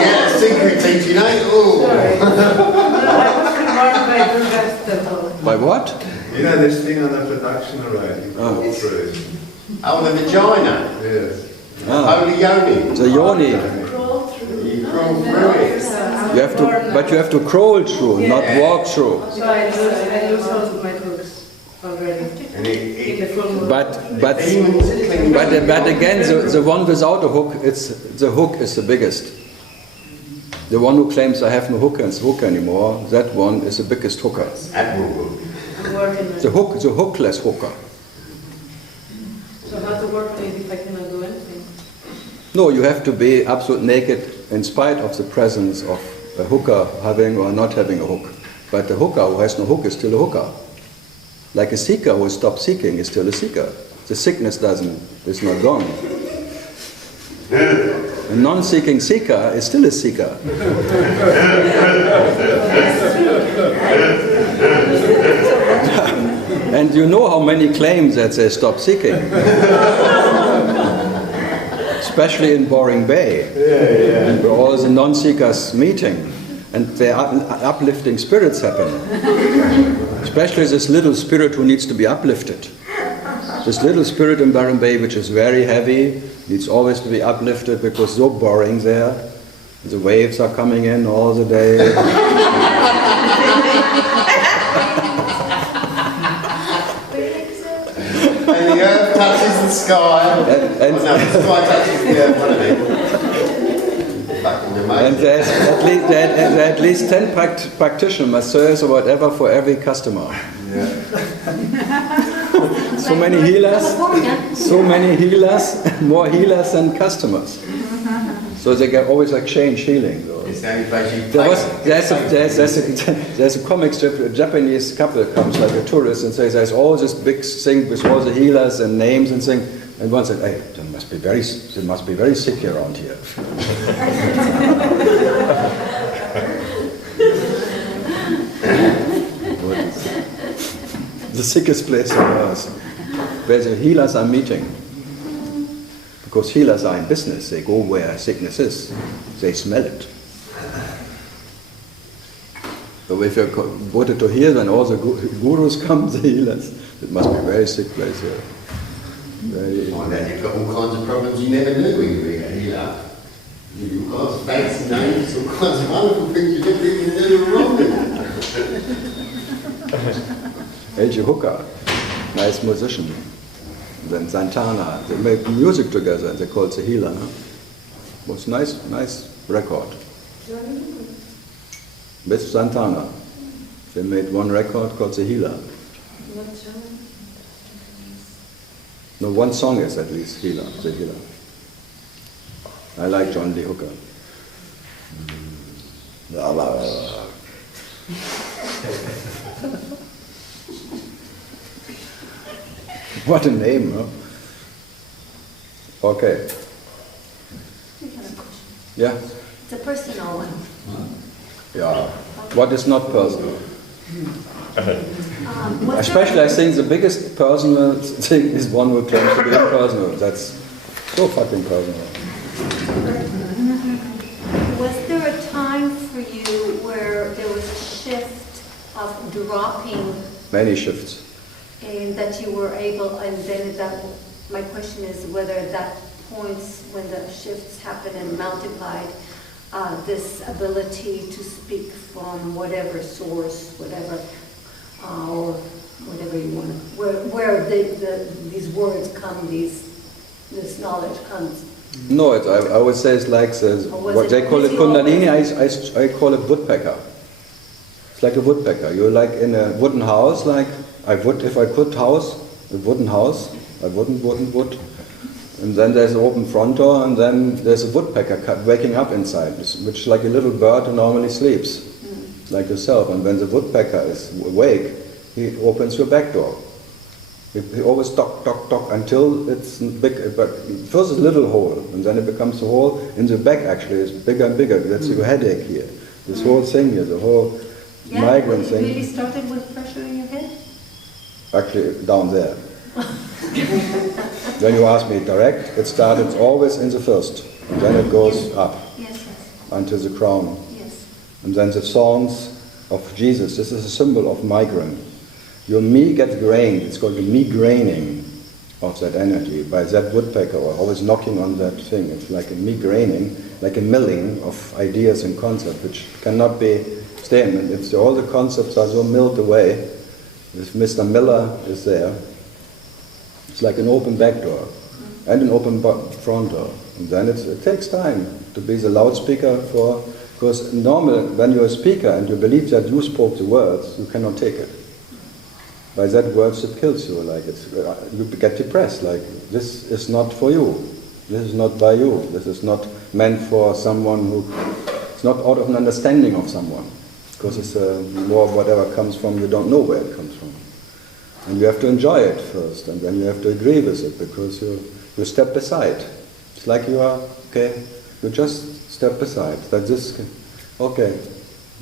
Yeah, secret teaching, eh? Oh. Sorry. No, I was reborn by Durga's temple. By what? You know this thing on the production array, you crawl through it. Oh, the vagina. Yes. Holy yoni. The yoni. You crawl through it. You have to, but you have to crawl through, not walk through. So I lose all of my hooks already. And In the full moon. But again, the one without a hook, the hook is the biggest. The one who claims I have no hook anymore, that one is the biggest hooker. admirable. I'm working on it. The hookless hooker. So how to work on it if I cannot do anything? No, you have to be absolute naked in spite of the presence of a hooker having or not having a hook. But the hooker who has no hook is still a hooker. Like a seeker who stops seeking is still a seeker. The sickness is not gone. A non-seeking seeker is still a seeker. And you know how many claim that they stop seeking. Especially in Boring Bay, where all the non-seekers meeting, and their uplifting spirits happen. Especially this little spirit who needs to be uplifted. This little spirit in Boring Bay, which is very heavy, needs always to be uplifted because so boring there. The waves are coming in all the day. And the earth touches the sky. And the sky touches the earth, what I mean. Fucking amazing. And there are at least 10 practitioners, masseurs or whatever for every customer. Yeah. So many healers, more healers than customers. So they can always exchange healing. It's the only place you There's a comic strip, a Japanese couple comes like a tourist and says there's all this big thing with all the healers and names and things. And one said, hey, they must be very sick around here. The sickest place on earth, where the healers are meeting. Because healers are in business, they go where sickness is, they smell it. So if you wanted to hear when all the gurus come, the healers, it must be a very sick place here. Very, Oh, then you've got all kinds of problems you never knew when you were a healer. You've got fancy names, all kinds of wonderful things you didn't even know were wrong with. H.G. Hooker, nice musician. Then Santana, they make music together, they call it the healer. No? It was nice record. With Santana, they made one record called the healer. No, one song is at least healer, the healer. I like John Lee Hooker. What a name, huh? Okay. Yeah? It's a personal one. Yeah. What is not personal? Was Especially, I think the biggest personal thing is one who claims to be impersonal. That's so fucking personal. Was there a time for you where there was a shift of dropping Many shifts. and that you were able, and then that, my question is whether that points when the shifts happen and multiplied, this ability to speak from whatever source, whatever, or whatever you want to, where these words come, this knowledge comes. No, I would say it's like what they call it Kundalini, I call it woodpecker. It's like a woodpecker. You're like in a wooden house, like I would, if I could house, a wooden house, I wouldn't wood. And then there's an open front door, and then there's a woodpecker waking up inside, which is like a little bird who normally sleeps, like yourself. And when the woodpecker is awake, he opens your back door. He always tock, tock, tock until it's big. But first it's a little hole, and then it becomes a hole in the back. Actually, it's bigger and bigger. That's your headache here. This whole thing here, the whole migraine thing. It really started with pressure in your head? Actually, down there. When you ask me direct, it started always in the first, and then it goes up until the crown. Yes. And then the thorns of Jesus. This is a symbol of migraine. Your me gets grained. It's called the migraining of that energy by that woodpecker, or always knocking on that thing. It's like a migraining, like a milling of ideas and concepts, which cannot be staying. And if all the concepts are so milled away, if Mr. Miller is there, it's like an open back door and an open front door. And then it takes time to be the loudspeaker for, because normally when you're a speaker and you believe that you spoke the words, you cannot take it. By that words it kills you, like you get depressed, like this is not for you, this is not by you, this is not meant for someone who, it's not out of an understanding of someone, because it's more whatever comes from, you don't know where it comes from. And you have to enjoy it first, and then you have to agree with it, because you step aside. It's like you are, okay, you just step aside, that this, okay,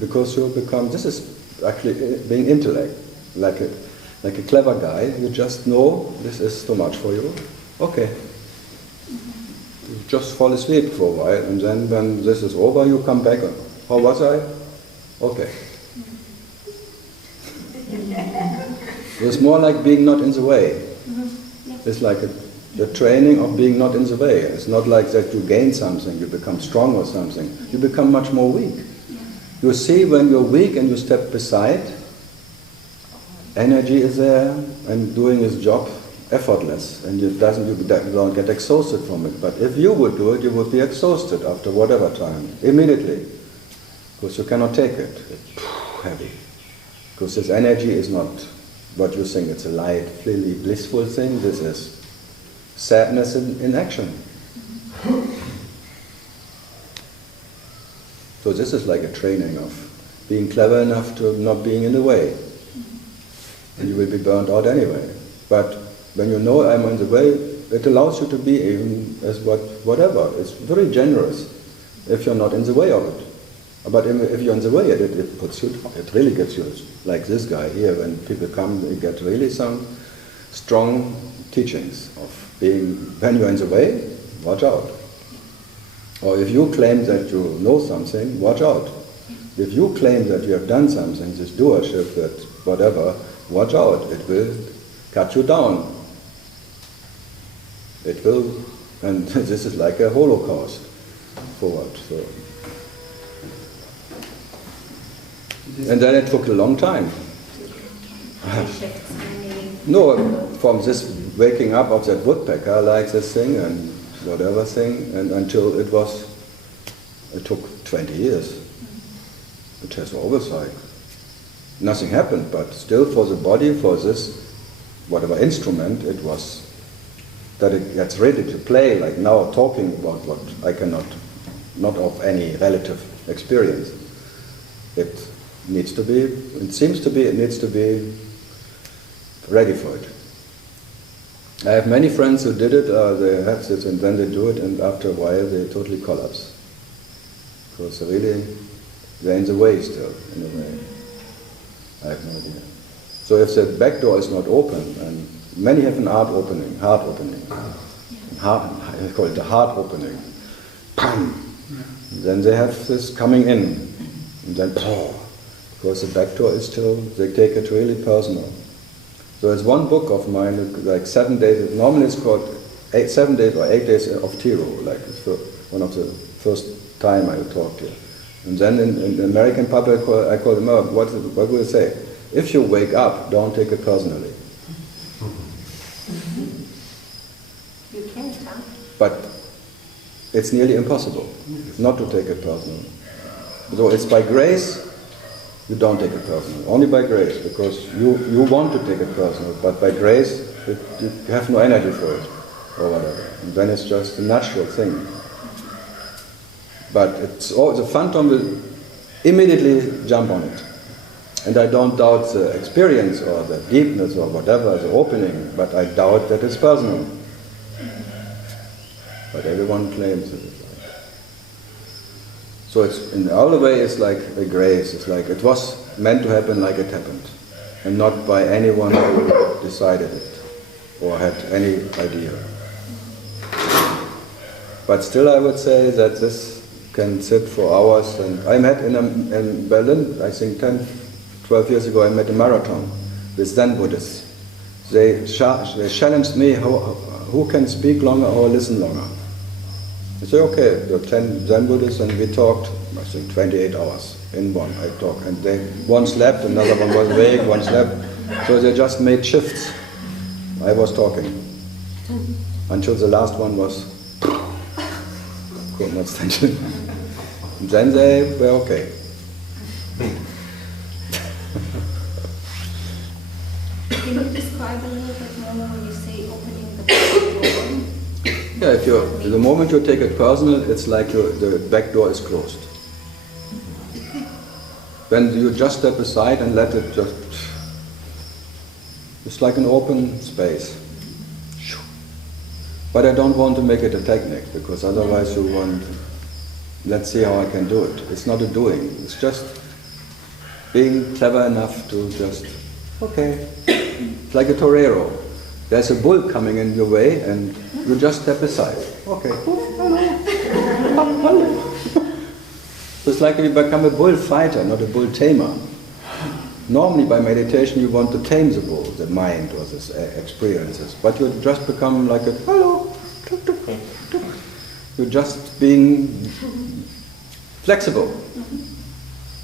because you become, this is actually being intellect, like a clever guy, you just know this is too much for you, okay. You just fall asleep for a while, and then when this is over, you come back, how was I? Okay. It's more like being not in the way. It's like the training of being not in the way. It's not like that you gain something, you become strong or something. You become much more weak. You see when you're weak and you step aside, energy is there and doing its job effortless, and you don't get exhausted from it. But if you would do it, you would be exhausted after whatever time, immediately, because you cannot take it. It's heavy. Because this energy is not what you think, it's a light, freely blissful thing. This is sadness in action. So this is like a training of being clever enough to not being in the way. And you will be burnt out anyway. But when you know I'm in the way, it allows you to be even as whatever. It's very generous if you're not in the way of it. But if you're in the way, it puts you, it really gets you, like this guy here, when people come, they get really some strong teachings of being, when you're in the way, watch out. Or if you claim that you know something, watch out. If you claim that you have done something, this doership, that whatever, watch out. It will cut you down. It will, and this is like a Holocaust forward. So. And then it took a long time. No, from this waking up of that woodpecker, like this thing and whatever thing, and until it took 20 years. It has always like, nothing happened, but still for the body, for this, whatever instrument it was, that it gets ready to play, like now talking about what I cannot, not of any relative experience. It needs to be, it seems to be, it needs to be ready for it. I have many friends who did it, they have this and then they do it, and after a while they totally collapse. Because really, they're in the way still, in a way. I have no idea. So if the back door is not open, and many have an heart opening, I call it the heart opening. Pam! Then they have this coming in, and then because the back door is still, they take it really personal. So there's one book of mine, like 7 days, normally it's called 7 days or 8 days of Tiru, like one of the first time I talked here. And then in the American public, I called them up, what would you say? If you wake up, don't take it personally. You can't, huh? But it's nearly impossible not to take it personal. So it's by grace, you don't take it personal. Only by grace, because you want to take it personal, but by grace, you have no energy for it, or whatever. And then it's just a natural thing. But the phantom will immediately jump on it. And I don't doubt the experience or the deepness or whatever, the opening, but I doubt that it's personal. But everyone claims it is like. So it's, in all the way, it's like a grace. It's like it was meant to happen like it happened, and not by anyone who decided it or had any idea. But still, I would say that this can sit for hours. And I met in Berlin, I think 10, 12 years ago, I met a marathon with Zen Buddhists. They challenged me, who can speak longer or listen longer? I said, okay, there are 10 Zen Buddhists, and we talked, I think 28 hours in one. I talked, and one slept, another one was awake, one slept. So they just made shifts. I was talking until the last one was could not stand it. Then they were okay. Can you describe a little bit more when you say opening the door? Yeah, the moment you take it personal, it's like the back door is closed. When you just step aside and let it just, it's like an open space. But I don't want to make it a technique, because otherwise you want, let's see how I can do it. It's not a doing, it's just being clever enough to just, okay. It's like a torero. There's a bull coming in your way and you just step aside. Okay. Hello. It's like you become a bullfighter, not a bull tamer. Normally by meditation you want to tame the bull, the mind or the experiences, but you just become like a hello. You're just being flexible.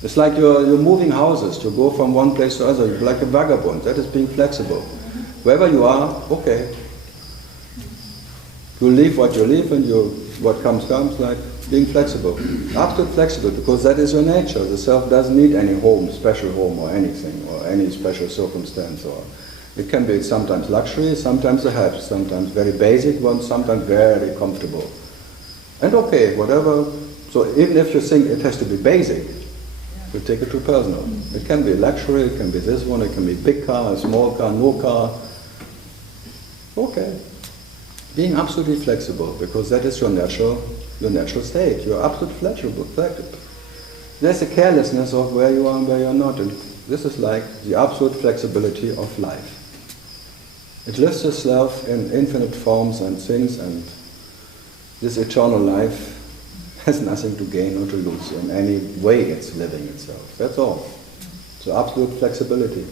It's like you're moving houses, you go from one place to other, you're like a vagabond, that is being flexible. Wherever you are, okay. You leave what you leave and what comes, like being flexible. Absolutely flexible, because that is your nature. The self doesn't need any home, special home or anything, or any special circumstance. Or it can be sometimes luxury, sometimes a hut, sometimes very basic one, sometimes very comfortable. And okay, whatever. So even if you think it has to be basic, you take it too personal. It can be luxury, it can be this one, it can be big car, a small car, no car. Okay. Being absolutely flexible, because that is your natural state. You're absolutely flexible. There's a carelessness of where you are and where you're not. And this is like the absolute flexibility of life. It lives itself in infinite forms and things, and this eternal life has nothing to gain or to lose in any way it's living itself. That's all. So absolute flexibility.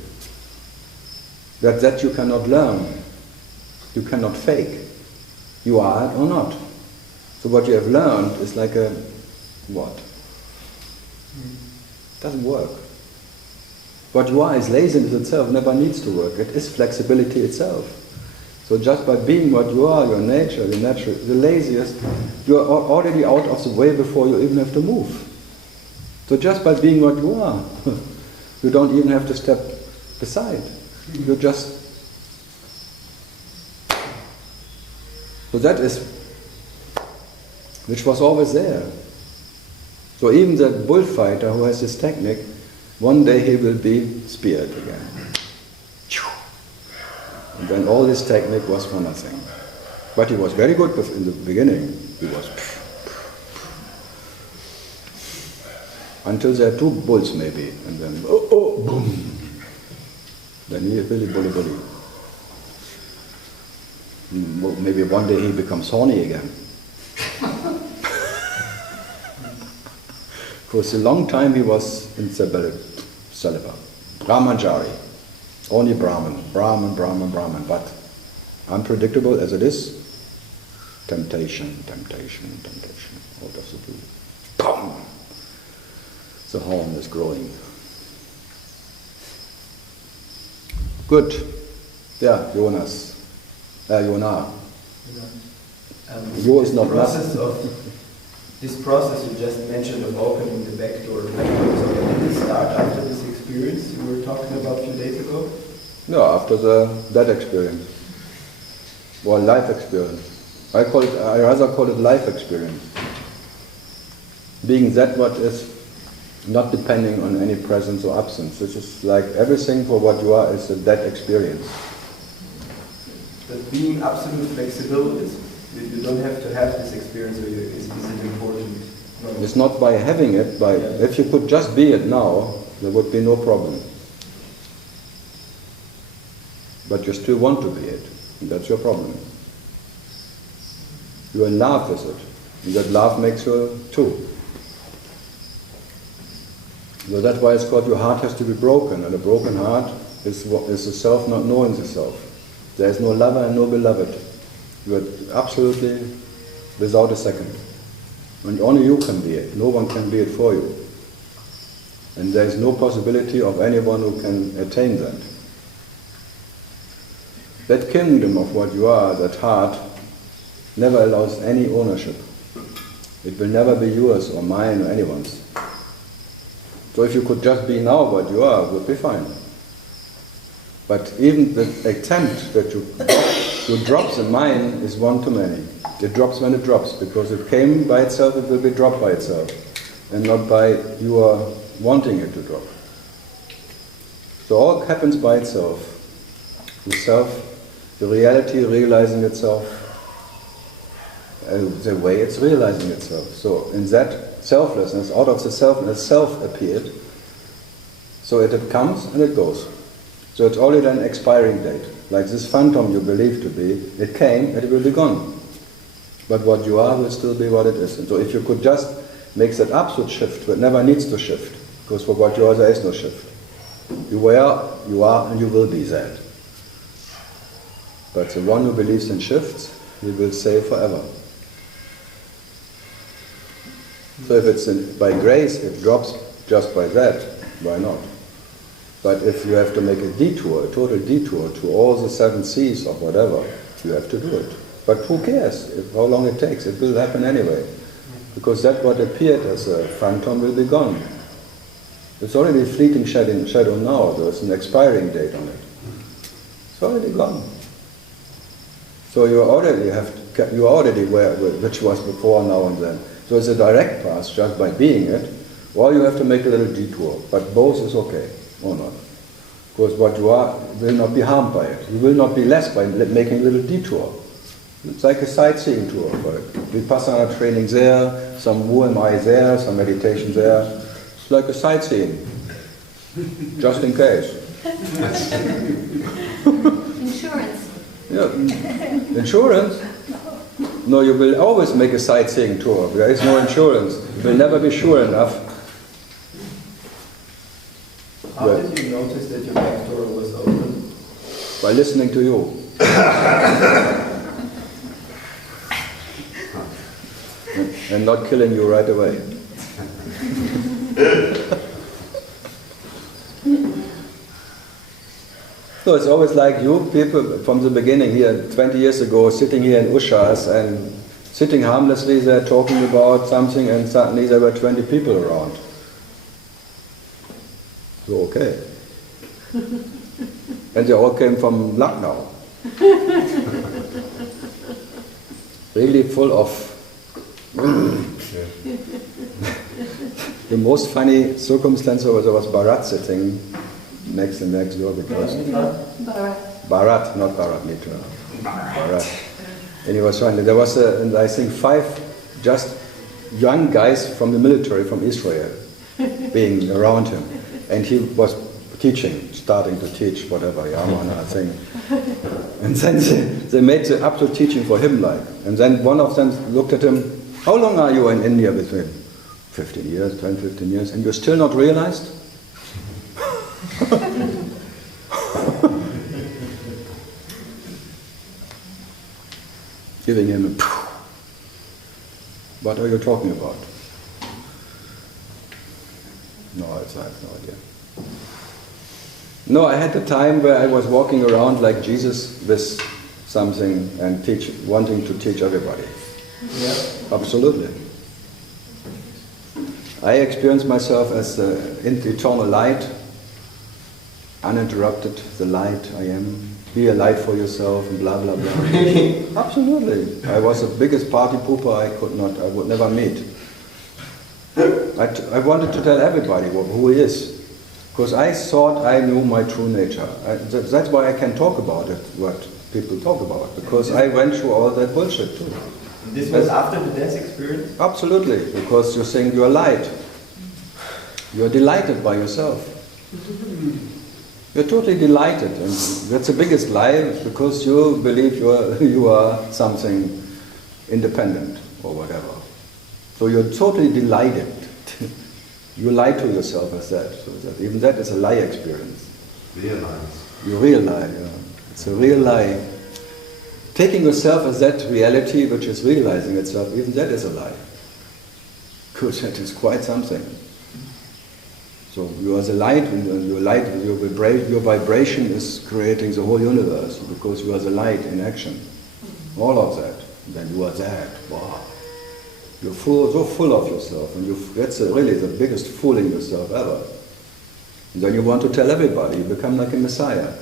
That you cannot learn. You cannot fake. You are it or not. So what you have learned is like a what? Doesn't work. What you are is laziness itself, never needs to work. It is flexibility itself. So just by being what you are, your nature, the laziest, you are already out of the way before you even have to move. So just by being what you are, you don't even have to step aside. You just... So that is, which was always there. So even that bullfighter who has this technique, one day he will be speared again. And then all this technique was for nothing. But he was very good in the beginning. He was... Until there are two bulls maybe, and then, boom! Then he is really bully. Maybe one day he becomes horny again. For a long time he was in celibate. Brahmanjari. Only Brahman. But unpredictable as it is, temptation, temptation, temptation, out of the blue. Boom! The horn is growing. Good. Yeah, Jonas. Jonah. Jo is not This process you just mentioned of opening the back door, so did it start after this experience you were talking about a few days ago? No, after that experience. Or life experience. I rather call it life experience. Being that what is not depending on any presence or absence. This is like everything for what you are is that experience. But being absolute flexible is, you don't have to have this experience, or is it important? No. It's not by having it, if you could just be it now, there would be no problem. But you still want to be it, and that's your problem. You're in love with it, and that love makes you two. So that's why it's called your heart has to be broken, and a broken heart is the self not knowing the self. There is no lover and no beloved. You are absolutely without a second. And only you can be it. No one can be it for you. And there is no possibility of anyone who can attain that. That kingdom of what you are, that heart, never allows any ownership. It will never be yours or mine or anyone's. So if you could just be now what you are, it would be fine. But even the attempt that you drop the mine is one too many. It drops when it drops, because it came by itself, it will be dropped by itself, and not by your wanting it to drop. So all happens by itself. The self, the reality realizing itself, the way it's realizing itself. So in that selflessness, out of the selflessness, self appeared. So it comes and it goes. So it's already an expiring date. Like this phantom you believe to be, it came and it will be gone. But what you are will still be what it is. And so if you could just make that absolute shift, but never needs to shift, because for what you are there is no shift. You were, you are, and you will be that. But the one who believes in shifts, he will stay forever. So if it's by grace, it drops just by that, why not? But if you have to make a detour, a total detour to all the 7 seas or whatever, you have to do it. But who cares how long it takes? It will happen anyway. Because that what appeared as a phantom will be gone. It's already a fleeting shadow now. There's an expiring date on it. It's already gone. So you already aware which was before, now and then. So it's a direct path just by being it, or you have to make a little detour. But both is okay, or not. Because what you are will not be harmed by it. You will not be less by making a little detour. It's like a sightseeing tour. Vipassana training there, some who am I there, some meditation there. It's like a sightseeing, just in case. Insurance. Yeah. Insurance? No, you will always make a sightseeing tour. There is no insurance. You will never be sure enough. How did you notice that your back door was open? By listening to you. And not killing you right away. So it's always like you people from the beginning here, 20 years ago, sitting here in Ushas and sitting harmlessly there talking about something, and suddenly there were 20 people around. So okay. And they all came from Lucknow. Really full of... The most funny circumstance was there was Bharat sitting next door because... Bharat, not Bharat Mitra. Bharat. And he was trying, there was, I think, 5 just young guys from the military from Israel being around him. And he was starting to teach whatever, Yamana thing. And then they made the absolute teaching for him like. And then one of them looked at him, how long are you in India with him? 15 years, 10, 15 years, and you're still not realized? Giving him a What are you talking about? No, I have no idea. No, I had a time where I was walking around like Jesus with something and wanting to teach everybody. Yeah. Absolutely. I experience myself as the eternal light, uninterrupted, the light I am. Be a light for yourself and blah blah blah. Absolutely. I was the biggest party pooper I would never meet. I wanted to tell everybody who he is. Because I thought I knew my true nature. That's why I can talk about it, what people talk about. Because I went through all that bullshit too. This was after the death experience? Absolutely. Because you're saying you're light. You're delighted by yourself. You're totally delighted. And that's the biggest lie, because you believe you are something independent or whatever. So you're totally delighted. You lie to yourself as that. So that even that is a lie experience. Realize. You realize, yeah. It's a real lie. Taking yourself as that reality which is realizing itself, even that is a lie. Because that is quite something. So you are the light, and your light, your vibration is creating the whole universe, because you are the light in action. All of that. And then you are that. Wow. You're so full of yourself, and that's really the biggest fooling yourself ever. And then you want to tell everybody, you become like a messiah.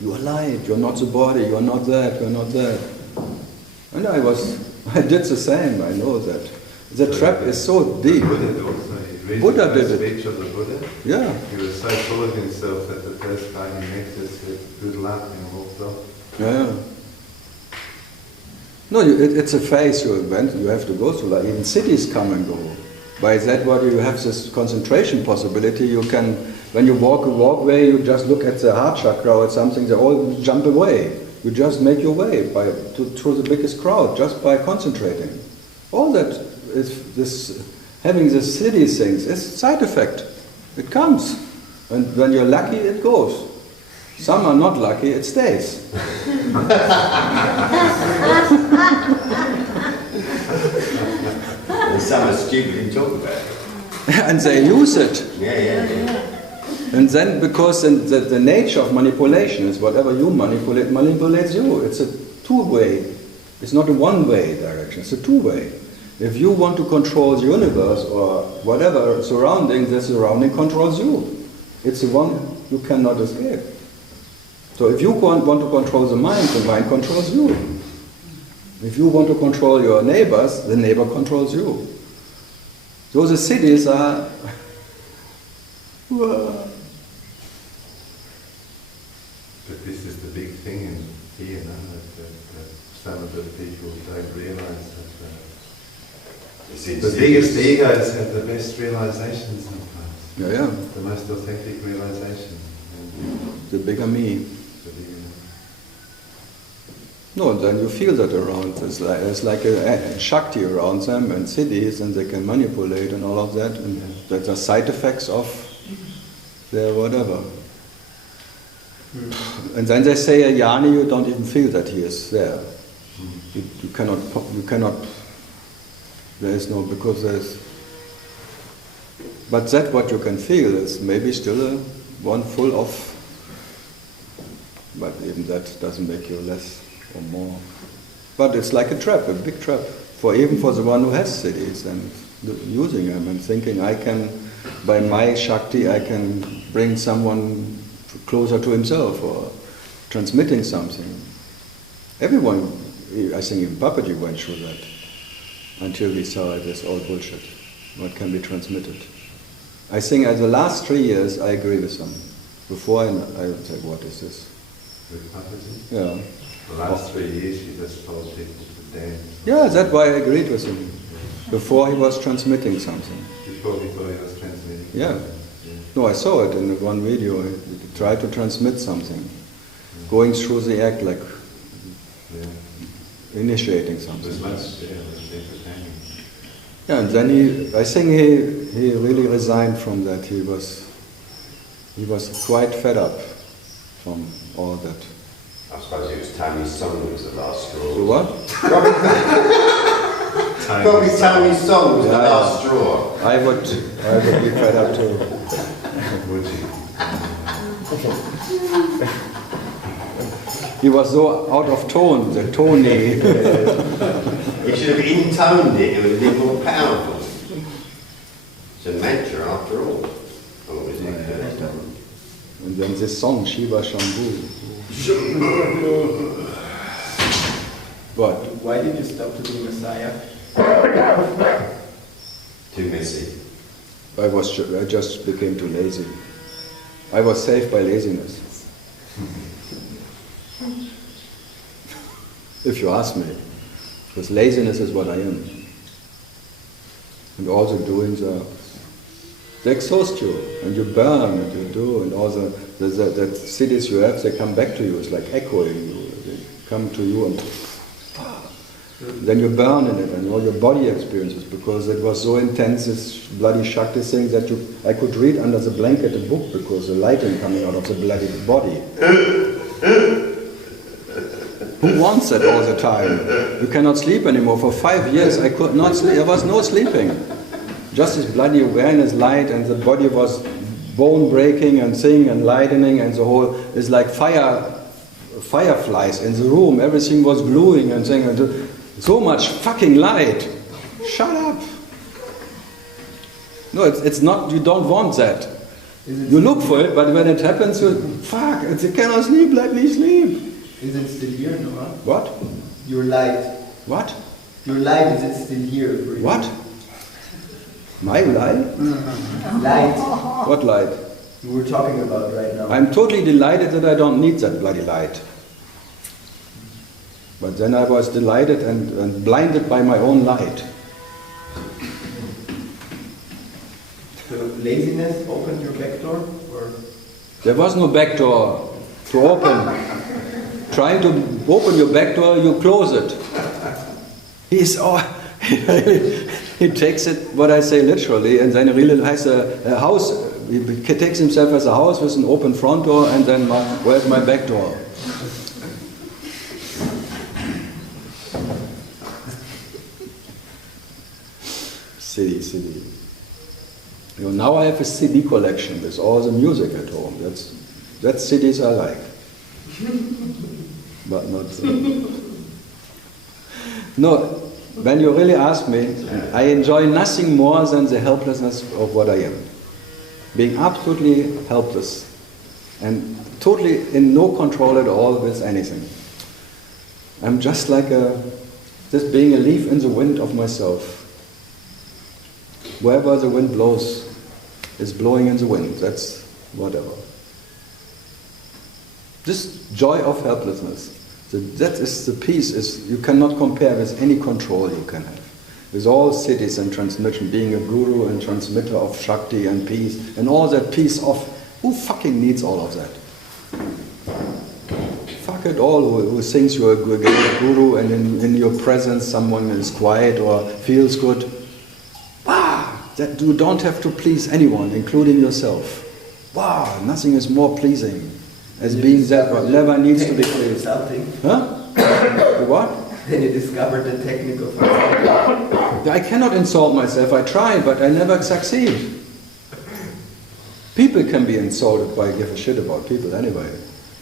You are light, you're not the body, you're not that, you're not that. And I did the same, I know that. The trap is so deep. Buddha did it. Speech of the Buddha. Yeah. He was so full of himself that the first time he met us said, good luck, and walked off. Yeah. No, it's a phase you have to go through. Like even cities come and go. By that, what you have this concentration possibility. You can, when you walk a walkway, you just look at the heart chakra or something. They all jump away. You just make your way through the biggest crowd just by concentrating. All that is this having the city things is a side effect. It comes, and when you're lucky, it goes. Some are not lucky, it stays. And some are stupid and talk about it. And they use it. Yeah. And then, because the nature of manipulation is whatever you manipulate, manipulates you. It's a two-way. It's not a one-way direction, it's a two-way. If you want to control the universe or whatever surrounding, the surrounding controls you. It's the one you cannot escape. So if you want to control the mind controls you. If you want to control your neighbors, the neighbor controls you. So the cities are... But this is the big thing in here, no? that some of the people don't realise that the biggest egos have the best realizations sometimes. Yeah. The most authentic realization. The bigger me. No, and then you feel that around. There's like a Shakti around them and cities, and they can manipulate and all of that, and that's the side effects of their whatever. And then they say a Jnani, you don't even feel that he is there. You cannot, there is no, because there's, but that what you can feel is maybe still one full of, but even that doesn't make you less or more. But it's like a trap, a big trap, even for the one who has cities and using them and thinking I can, by my Shakti, I can bring someone closer to himself or transmitting something. Everyone, I think even Papaji went through that until he saw it as all bullshit, what can be transmitted. I think as the last 3 years I agree with him. Before I would say, what is this? With Papaji? Yeah. The last 3 years he just told people to dance. Yeah, that's why I agreed with him. Before he was transmitting something. Before he thought he was transmitting. Yeah. No, I saw it in one video. He tried to transmit something. Going through the act like initiating something. Yeah, and then I think he really resigned from that. He was quite fed up from all that. I suppose it was Tammy's song that was the last straw. So what? probably tell me song was the Yeah. last straw. I would be fed up too. Would you? He was so out of tone, the Tony. You should have intoned it, it would have been more powerful. It's a mantra after all. Oh, is it? And then this song, Shiva Shambhu. What? Why did you stop to be Messiah? Too messy. I just became too lazy. I was saved by laziness. If you ask me. Because laziness is what I am. And all the doings they exhaust you, and you burn, and you do, and all the cities you have, they come back to you. It's like echoing you. They come to you, and then you burn in it, and all your body experiences, because it was so intense, this bloody Shakti thing, that I could read under the blanket a book, because the lighting coming out of the bloody body. Who wants that all the time? You cannot sleep anymore. For 5 years I could not sleep. There was no sleeping. Just this bloody awareness light, and the body was bone breaking and thing and lightening, and the whole is like fireflies in the room. Everything was gluing and thing. And so much fucking light. Shut up. No, it's not. You don't want that. You look for it, but when it happens, you cannot sleep. Let me sleep. Is it still here, Noah? What? Your light. What? Your light, is it still here for you? What? My light? Light. What light? You were talking about right now. I'm totally delighted that I don't need that bloody light. But then I was delighted and blinded by my own light. So laziness opened your back door? Or? There was no back door to open. Trying to open your back door, you close it. He takes it, what I say literally, and then he really has a house. He takes himself as a house with an open front door, and then where's my back door? CD. Now I have a CD collection with all the music at home. That's CDs I like. But not No, when you really ask me, I enjoy nothing more than the helplessness of what I am. Being absolutely helpless and totally in no control at all with anything. I'm just like just being a leaf in the wind of myself. Wherever the wind blows is blowing in the wind. That's whatever. This joy of helplessness, that is the peace, you cannot compare with any control you can have. With all cities and transmission, being a guru and transmitter of Shakti and peace, and all that peace of, who fucking needs all of that? Fuck it all, who thinks you're a guru and in your presence someone is quiet or feels good. That you don't have to please anyone, including yourself. Wow, nothing is more pleasing as being that what never needs to be pleased. Huh? What? Then you discovered the technique of myself. I cannot insult myself. I try, but I never succeed. People can be insulted, but I give a shit about people anyway.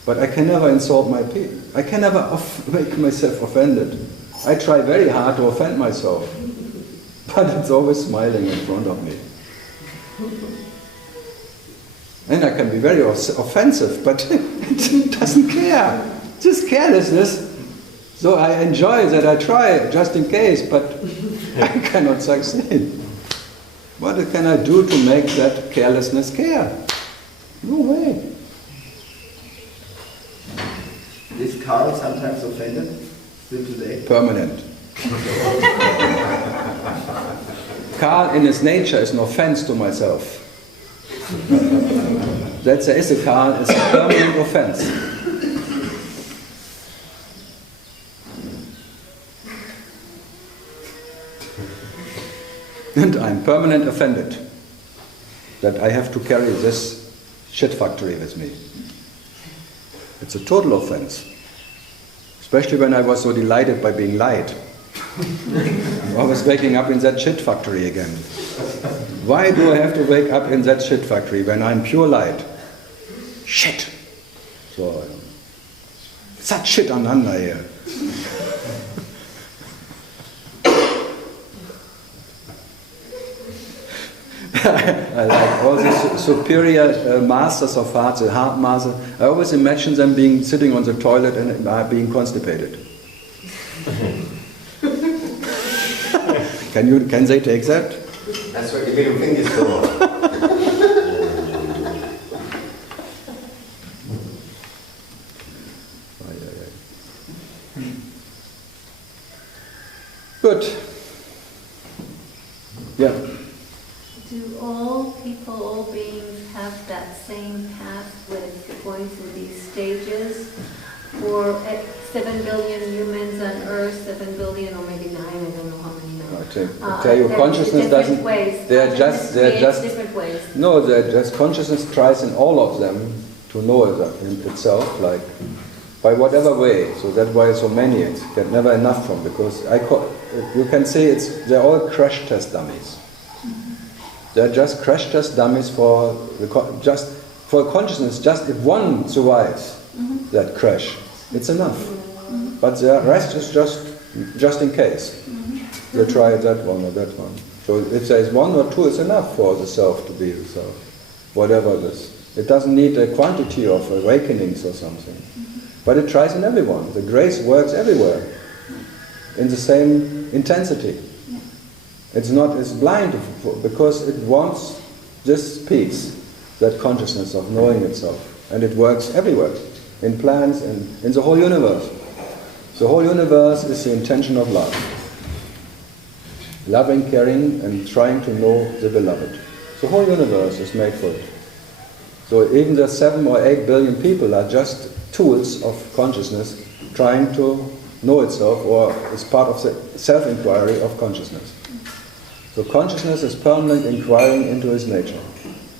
But I can never insult my people. I can never make myself offended. I try very hard to offend myself. But it's always smiling in front of me. And I can be very offensive, but it doesn't care. Just carelessness. So I enjoy that I try, just in case, but I cannot succeed. What can I do to make that carelessness care? No way. Is Karl sometimes offended? Still today? Permanent. Karl in his nature is an offense to myself. That there is a Karl is a permanent offense. And I'm permanent offended that I have to carry this shit factory with me. It's a total offense. Especially when I was so delighted by being light. I'm always waking up in that shit factory again. Why do I have to wake up in that shit factory when I'm pure light? Shit! So, such shit aneinander here. I like all these superior masters of heart, the heart master. I always imagine them sitting on the toilet and being constipated. Can they take that? That's what your middle finger's for. Good. Yeah. Do all people, all beings have that same path with going through these stages? For 7 billion humans on Earth, 7 billion or maybe 9, I don't know how many now. I tell you, consciousness doesn't. They're just different ways. No, they're just consciousness tries in all of them to know itself, like by whatever way. So that's why so many it's get never enough from, because you can say they're all crash test dummies. They're just crash test dummies for consciousness. Just if one survives that crash, it's enough. But the rest is just in case. They try that one or that one. So if there is one or two, it's enough for the self to be the self. Whatever it is. It doesn't need a quantity of awakenings or something. But it tries in everyone. The grace works everywhere. In the same intensity. It's blind because it wants this peace, that consciousness of knowing itself. And it works everywhere. In plants and in the whole universe. The whole universe is the intention of love. Loving, caring, and trying to know the beloved. The whole universe is made for it. So even the 7 or 8 billion people are just tools of consciousness trying to know itself, or is part of the self-inquiry of consciousness. So consciousness is permanent inquiring into its nature.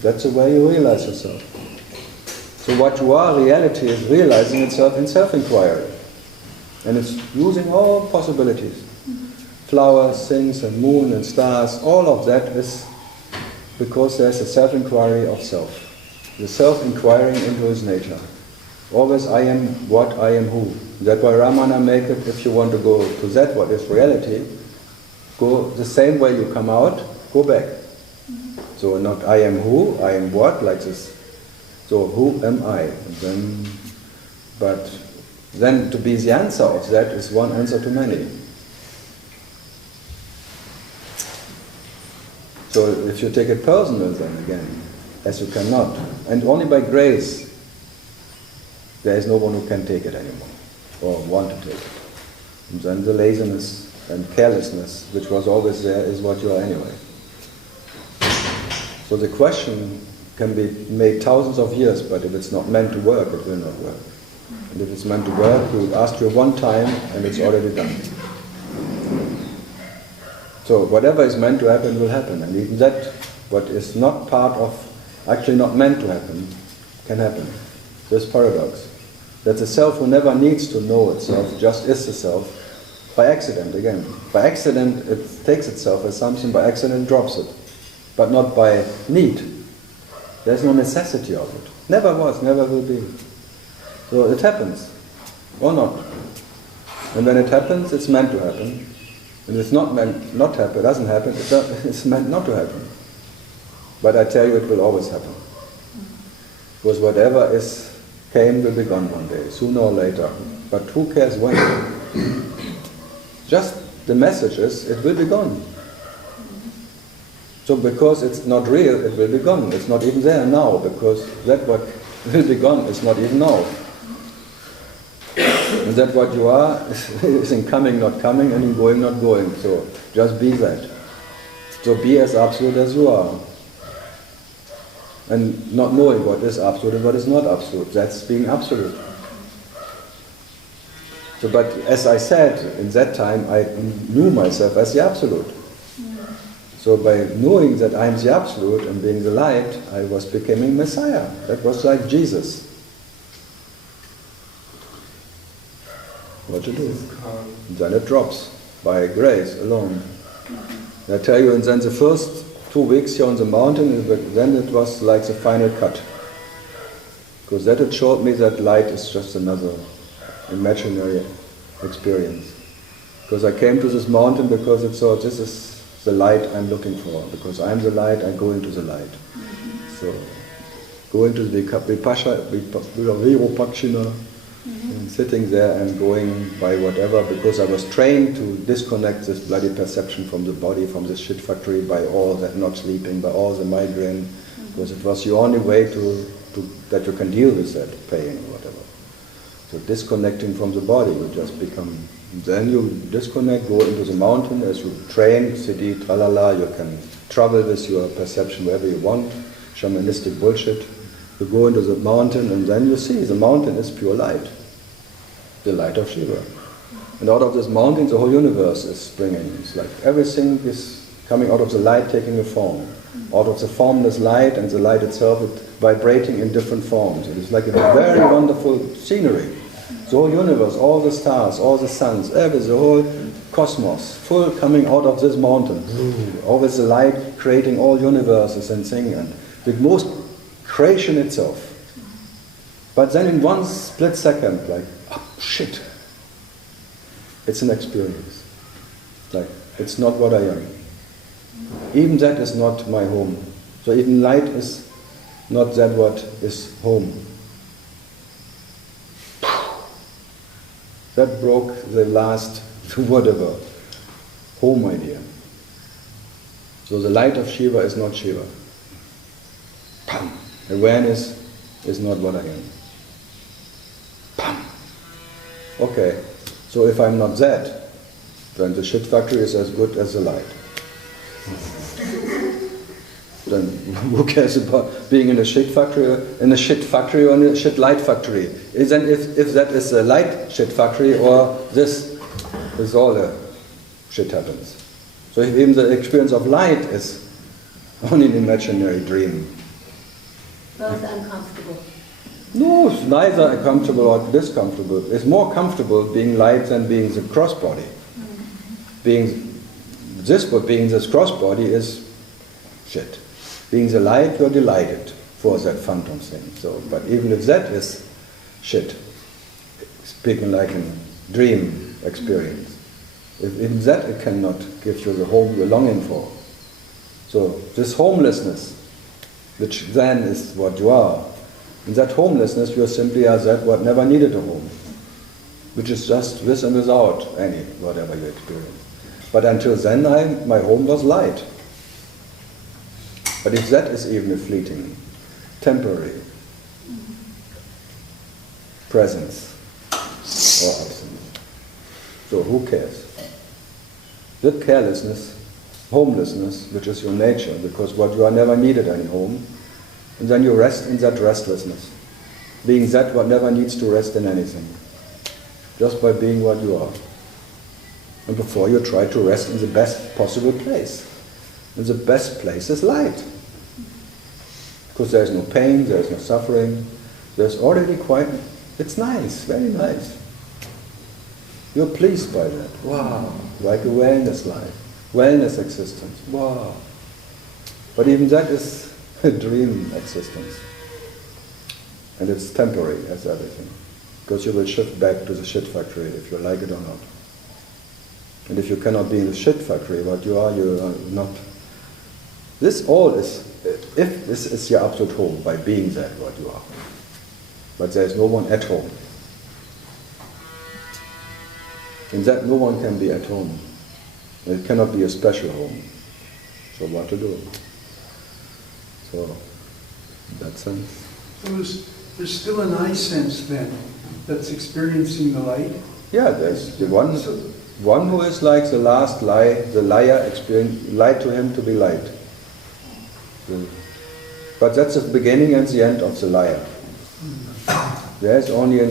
That's the way you realize yourself. So what you are, reality, is realizing itself in self-inquiry. And it's using all possibilities. Flowers, things, and moon, and stars, all of that is because there's a self-inquiry of self. The self-inquiring into its nature. Always I am what, I am who. That's why Ramana make it, if you want to go to that, what is reality, go the same way you come out, go back. So not I am who, I am what, like this. So who am I? But then to be the answer of that is one answer to many. So if you take it personal then again, as you cannot, and only by grace, there is no one who can take it anymore, or want to take it. And then the laziness and carelessness, which was always there, is what you are anyway. So the question can be made thousands of years, but if it's not meant to work, it will not work. And if it's meant to work, we will ask you one time, and it's already done. So whatever is meant to happen will happen, and even that, what is not part of, actually not meant to happen, can happen. This paradox. That the self who never needs to know itself just is the self, by accident again. By accident it takes itself as something, by accident drops it. But not by need. There's no necessity of it. Never was, never will be. So it happens, or not. And when it happens, it's meant to happen. And if it's not meant not happen, it doesn't happen, it's meant not to happen. But I tell you, it will always happen. Because whatever came will be gone one day, sooner or later. But who cares when? Just the message is, it will be gone. So because it's not real, it will be gone. It's not even there now, because that what will be gone is not even now. And that what you are is in coming, not coming, and in going, not going. So just be that. So be as absolute as you are. And not knowing what is absolute and what is not absolute. That's being absolute. So, but as I said, in that time I knew myself as the absolute. So by knowing that I am the absolute and being the light, I was becoming Messiah. That was like Jesus. What to do? Then it drops. by grace alone. I tell you, and then the first 2 weeks here on the mountain, then it was like the final cut. Because that it showed me that light is just another imaginary experience. Because I came to this mountain because it thought this is the light I'm looking for. Because I'm the light, I go into the light. So, go into the Vipassana, and sitting there and going by whatever, because I was trained to disconnect this bloody perception from the body, from this shit factory, by all that not sleeping, by all the migraine, because it was the only way that you can deal with that pain or whatever. So disconnecting from the body, you just become, then you disconnect, go into the mountain, as you train, city, tralala, you can travel with your perception wherever you want, shamanistic bullshit. You go into the mountain and then you see the mountain is pure light, the light of Shiva. And out of this mountain the whole universe is springing. It's like everything is coming out of the light, taking a form. Out of the formless light, and the light itself is vibrating in different forms. It is like a very wonderful scenery. The whole universe, all the stars, all the suns, the whole cosmos, full coming out of this mountain. Always the light creating all universes and things. And the most creation itself. But then in one split second, like, oh shit, it's an experience. Like, it's not what I am. Even that is not my home. So even light is not that what is home. That broke the last, whatever, home idea. So the light of Shiva is not Shiva. Pam. Awareness is not what I am. Pam. Okay, so if I'm not that, then the shit factory is as good as the light. Then who cares about being in a shit factory or in a shit light factory? Then if that is a light shit factory, or this is all the shit happens. So if even the experience of light is only an imaginary dream. Both uncomfortable. No, it's neither uncomfortable or discomfortable. It's more comfortable being light than being the crossbody. Being this crossbody is shit. Being the light, you're delighted for that phantom thing. So, but even if that is shit, speaking like a dream experience, if in that it cannot give you the home you're longing for. So this homelessness, which then is what you are, in that homelessness you simply are that what never needed a home, which is just with and without any whatever you experience. But until then my home was light. But if that is even a fleeting, temporary presence or absence, so who cares? That carelessness, homelessness, which is your nature, because what you are never needed any home, and then you rest in that restlessness, being that what never needs to rest in anything, just by being what you are. And before you try to rest in the best possible place. And the best place is light. Because there's no pain, there's no suffering, there's already it's nice, very nice. You're pleased by that. Wow, like a wellness life, wellness existence. Wow. But even that is a dream existence. And it's temporary as everything. Because you will shift back to the shit factory if you like it or not. And if you cannot be in the shit factory, what you are not. This all is, if this is your absolute home, by being that what you are. But there is no one at home. In that no one can be at home. It cannot be a special home. So what to do? So, in that sense. So there's still an I sense then, that's experiencing the light? Yeah, there's the one who is like the last lie, the liar experience, light to him to be light. But that's the beginning and the end of the liar. There's only a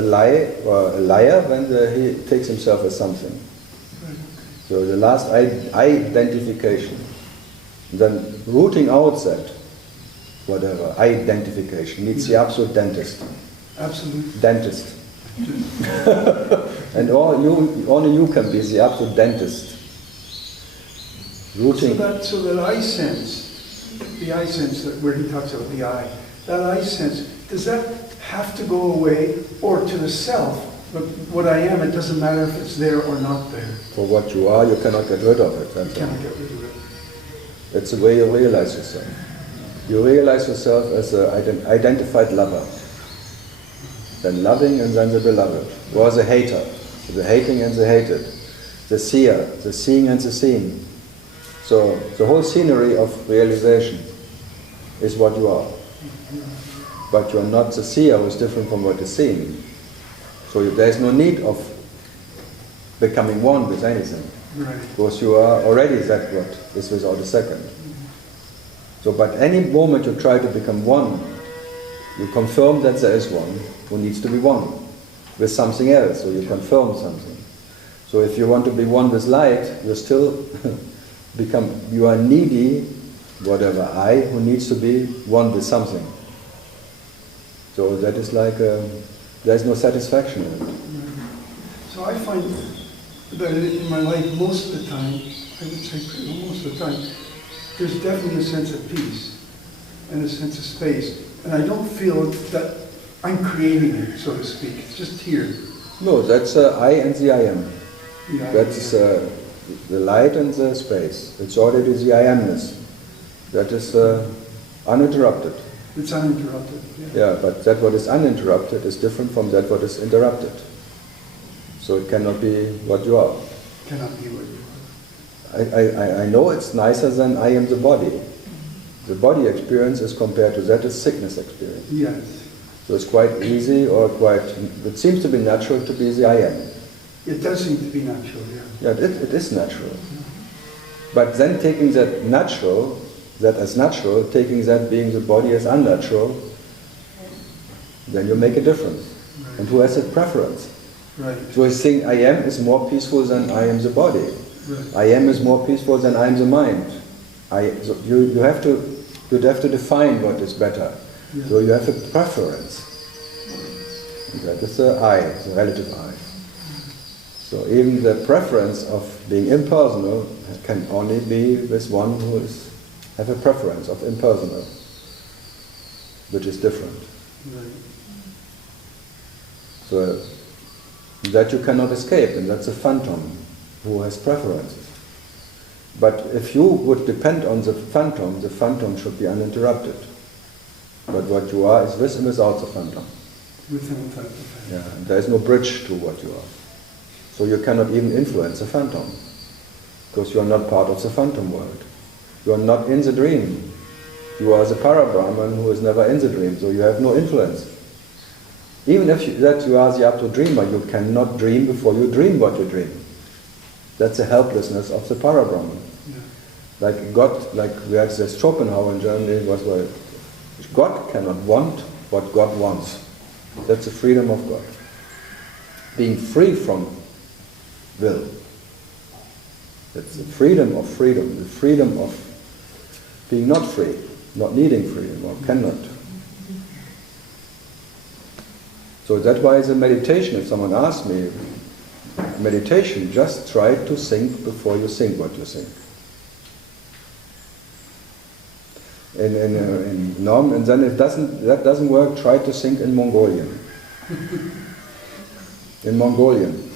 lie or a liar when he takes himself as something. So the last identification. Then rooting out that, whatever, identification needs the absolute dentist. Absolute. Dentist. And only you can be the absolute dentist. Rooting. So that I sense, the I sense that where he talks about the I, that I sense, does that have to go away, or to the self, but what I am, it doesn't matter if it's there or not there? For what you are, you cannot get rid of it. You cannot get rid of it. It's the way you realize yourself. You realize yourself as an identified lover. Then loving and then the beloved. Or the hater. The hating and the hated. The seer. The seeing and the seen. So the whole scenery of realization is what you are. But you are not the seer who is different from what is seen. So there is no need of becoming one with anything. Right. Because you are already that what is without a second. So, but any moment you try to become one, you confirm that there is one who needs to be one with something else, so you confirm something. So if you want to be one with light, you still you are needy, whatever I, who needs to be one with something. So that is like, there's no satisfaction in it. So I find that in my life, most of the time, I would say most of the time, there's definitely a sense of peace and a sense of space. And I don't feel that I'm creating it, so to speak. It's just here. No, that's I and the I am. Yeah, That's the light and the space. It's already the I amness. That is uninterrupted. It's uninterrupted. Yeah, but that what is uninterrupted is different from that what is interrupted. So it cannot be what you are. Cannot be what you are. I know it's nicer than I am the body. The body experience is compared to that is sickness experience. Yes. So it's quite easy or it seems to be natural to be the I am. It does seem to be natural, yeah. Yeah, it is natural. But then taking that as natural, taking that being the body as unnatural, then you make a difference. Right. And who has a preference? Right. So he's saying I am is more peaceful than I am the body. Right. I am is more peaceful than I am the mind. So you have to define what is better. Yeah. So you have a preference. And that is the I, the relative I. So even the preference of being impersonal can only be with one who have a preference of impersonal, which is different. Right. So that you cannot escape, and that's a phantom who has preferences. But if you would depend on the phantom should be uninterrupted. But what you are is with and without the phantom. With and without the phantom. Yeah, and there is no bridge to what you are. So you cannot even influence the phantom, because you are not part of the phantom world. You are not in the dream. You are the para-Brahman who is never in the dream, so you have no influence. Even if you are the absolute dreamer, you cannot dream before you dream what you dream. That's the helplessness of the para-Brahman. Yeah. Like God, like we had this Schopenhauer in Germany, was where God cannot want what God wants. That's the freedom of God. Being free from will. That's the freedom, the freedom of being not free, not needing freedom, or cannot. So that's why the meditation, if someone asks me, meditation, just try to think before you think what you think. And then if that doesn't work, try to think in Mongolian. In Mongolian.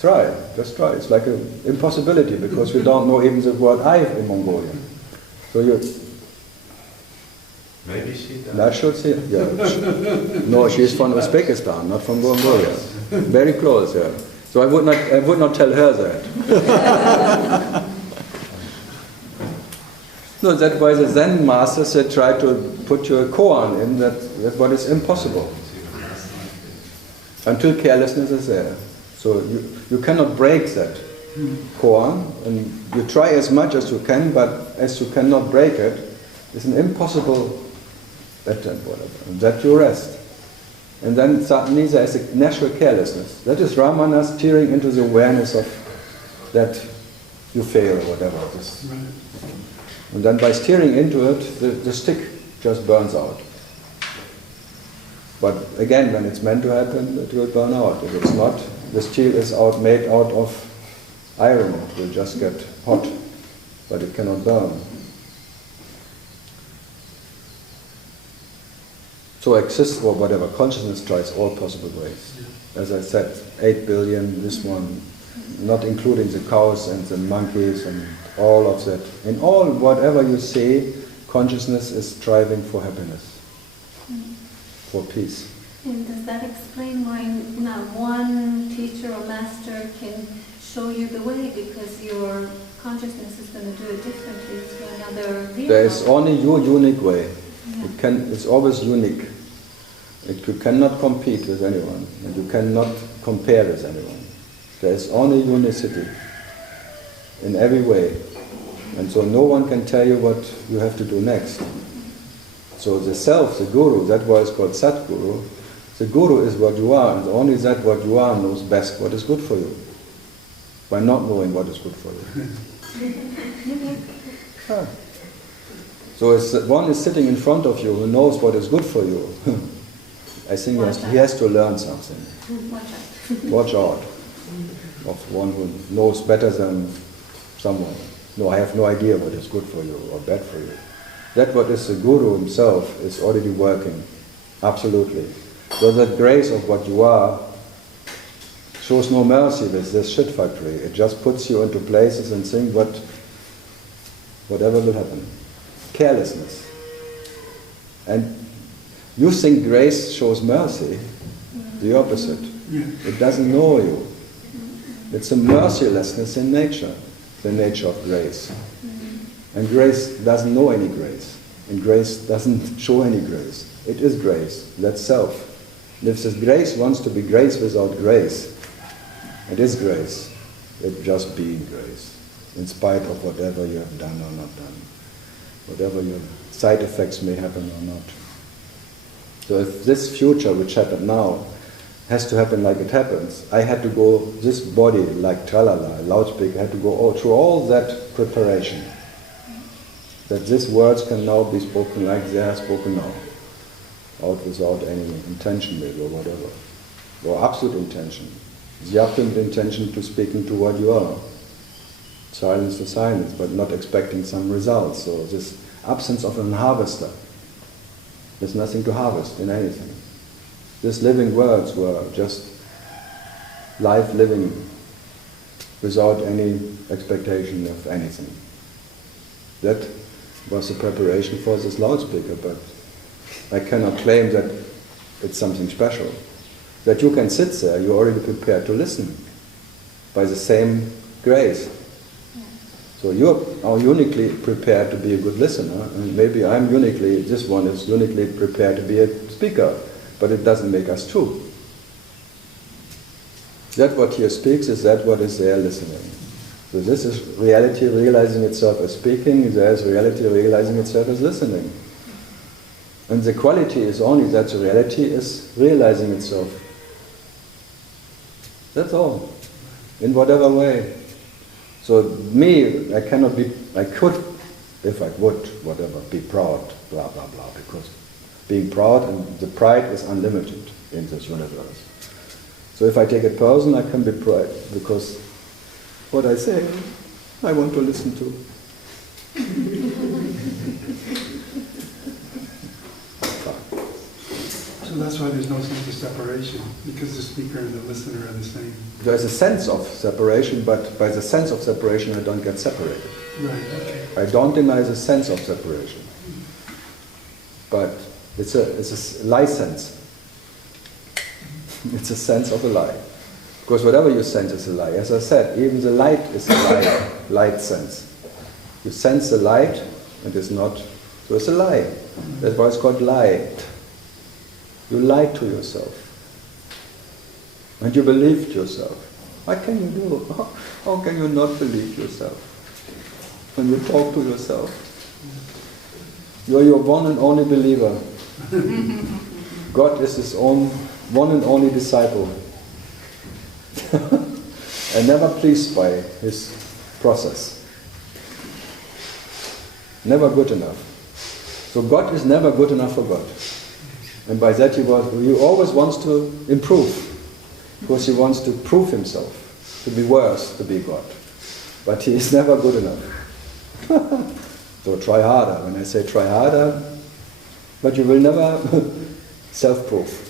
Just try. It's like an impossibility because you don't know even the word I in Mongolian. So you... Maybe she does. I should say, yeah. No, she's from Uzbekistan, not from Mongolia. Very close, yeah. So I would not tell her that. No, that's why the Zen masters they try to put your koan in that what is impossible. Until carelessness is there. So you cannot break that koan, and you try as much as you can, but as you cannot break it, it's an impossible attempt, whatever. And that you rest. And then suddenly there is a natural carelessness. That is Ramana steering into the awareness of that you fail or whatever. And then by steering into it, the stick just burns out. But again, when it's meant to happen, it will burn out. If it's not, the steel is made out of iron. It will just get hot, but it cannot burn. So exists, or whatever, consciousness tries all possible ways. As I said, 8 billion, this one, not including the cows and the monkeys and all of that. In all, whatever you see, consciousness is striving for happiness, for peace. And does that explain why not one teacher or master can show you the way, because your consciousness is going to do it differently to another vehicle? There is only your unique way. It's always unique. You cannot compete with anyone, and you cannot compare with anyone. There is only unicity in every way. And so no one can tell you what you have to do next. So the self, the guru, that's why it's called Satguru. The guru is what you are, and only that what you are knows best what is good for you, by not knowing what is good for you. So one is sitting in front of you who knows what is good for you. I think he has to learn something. Watch out of one who knows better than someone. No, I have no idea what is good for you or bad for you. That what is the guru himself is already working, absolutely. So that grace of what you are shows no mercy with this shit factory. It just puts you into places and thinks whatever will happen. Carelessness. And you think grace shows mercy, the opposite. It doesn't know you. It's a mercilessness in nature, the nature of grace. And grace doesn't know any grace. And grace doesn't show any grace. It is grace, that's self. And if this grace wants to be grace without grace, it is grace. It's just being grace, in spite of whatever you have done or not done. Whatever your side effects may happen or not. So if this future, which happened now, has to happen like it happens, I had to go, this body, like tralala, loudspeaker, had to go through all that preparation. That these words can now be spoken like they are spoken now. Out without any intention maybe, or whatever. Or absolute intention. The absolute intention to speaking to what you are. Silence to silence, but not expecting some results. So this absence of an harvester. There's nothing to harvest in anything. These living words were just life living without any expectation of anything. That was the preparation for this loudspeaker, but I cannot claim that it's something special. That you can sit there, you're already prepared to listen by the same grace. So you are uniquely prepared to be a good listener, and maybe this one is uniquely prepared to be a speaker, but it doesn't make us two. That what here speaks is that what is there listening. So this is reality realizing itself as speaking, there is reality realizing itself as listening. And the quality is only that the reality is realizing itself. That's all, in whatever way. So me, I could, if I would, whatever, be proud, blah, blah, blah, because being proud and the pride is unlimited in this universe. So if I take a person, I can be proud, because what I say, I want to listen to. So that's why there's no sense of separation, because the speaker and the listener are the same. There's a sense of separation, but by the sense of separation I don't get separated. Right, okay. I don't deny the sense of separation. But it's a lie sense. It's a sense of a lie. Because whatever you sense is a lie. As I said, even the light is a lie, light sense. You sense the light and it's not, so it's a lie. That's why it's called lie. You lied to yourself. And you believed yourself. What can you do? How can you not believe yourself? When you talk to yourself. You're your one and only believer. God is his own one and only disciple. And never pleased by his process. Never good enough. So God is never good enough for God. And by that he always wants to improve, because he wants to prove himself, to be worse, to be God. But he is never good enough. So try harder. When I say try harder, but you will never self-prove.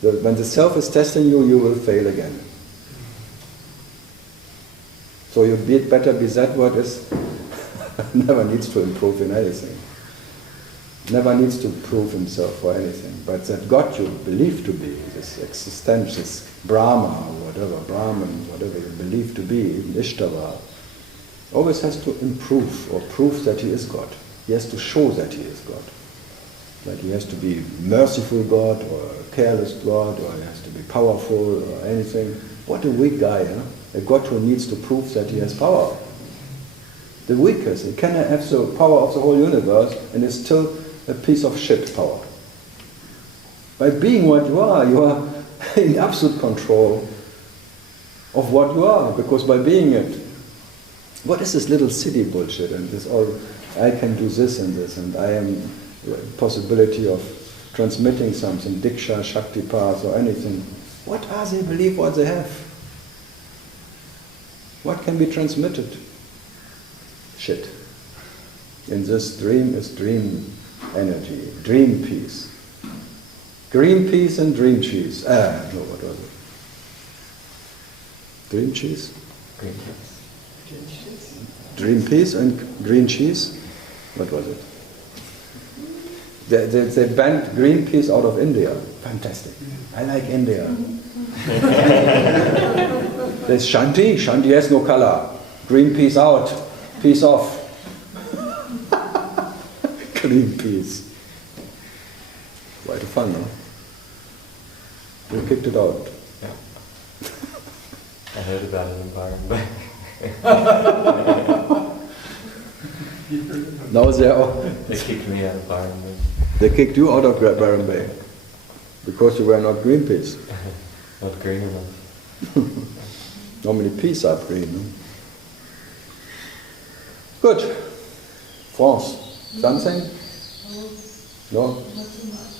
When the self is testing you, you will fail again. So you better be that what is never needs to improve in anything. Never needs to prove himself for anything. But that God you believe to be, this existence, this Brahma or whatever, Brahman, whatever you believe to be, even Ishtava, always has to improve or prove that he is God. He has to show that he is God. That he has to be merciful God or a careless God, or he has to be powerful or anything. What a weak guy, huh? A God who needs to prove that he has power. The weakest. He cannot have the power of the whole universe and is still a piece of shit power. By being what you are in absolute control of what you are, because by being it, what is this little city bullshit and this all, I can do this and I am possibility of transmitting something, Diksha, Shakti path or anything. What are they believe what they have? What can be transmitted? Shit. In this dream is dream energy, dream peace. Green peas and dream cheese. No, what was it? Dream cheese? Green cheese. Dream peas and green cheese? What was it? They banned green peas out of India. Fantastic. I like India. There's Shanti. Shanti has no color. Green peas out. Peace off. Green peas. Quite fun, no? We kicked it out. Yeah. I heard about it in Byron. Now they kicked me out of Byron. They kicked you out of Byron Bay because you were not green peas. Not green enough. Normally peas are green. No? Good. France. Something? No? Not too much.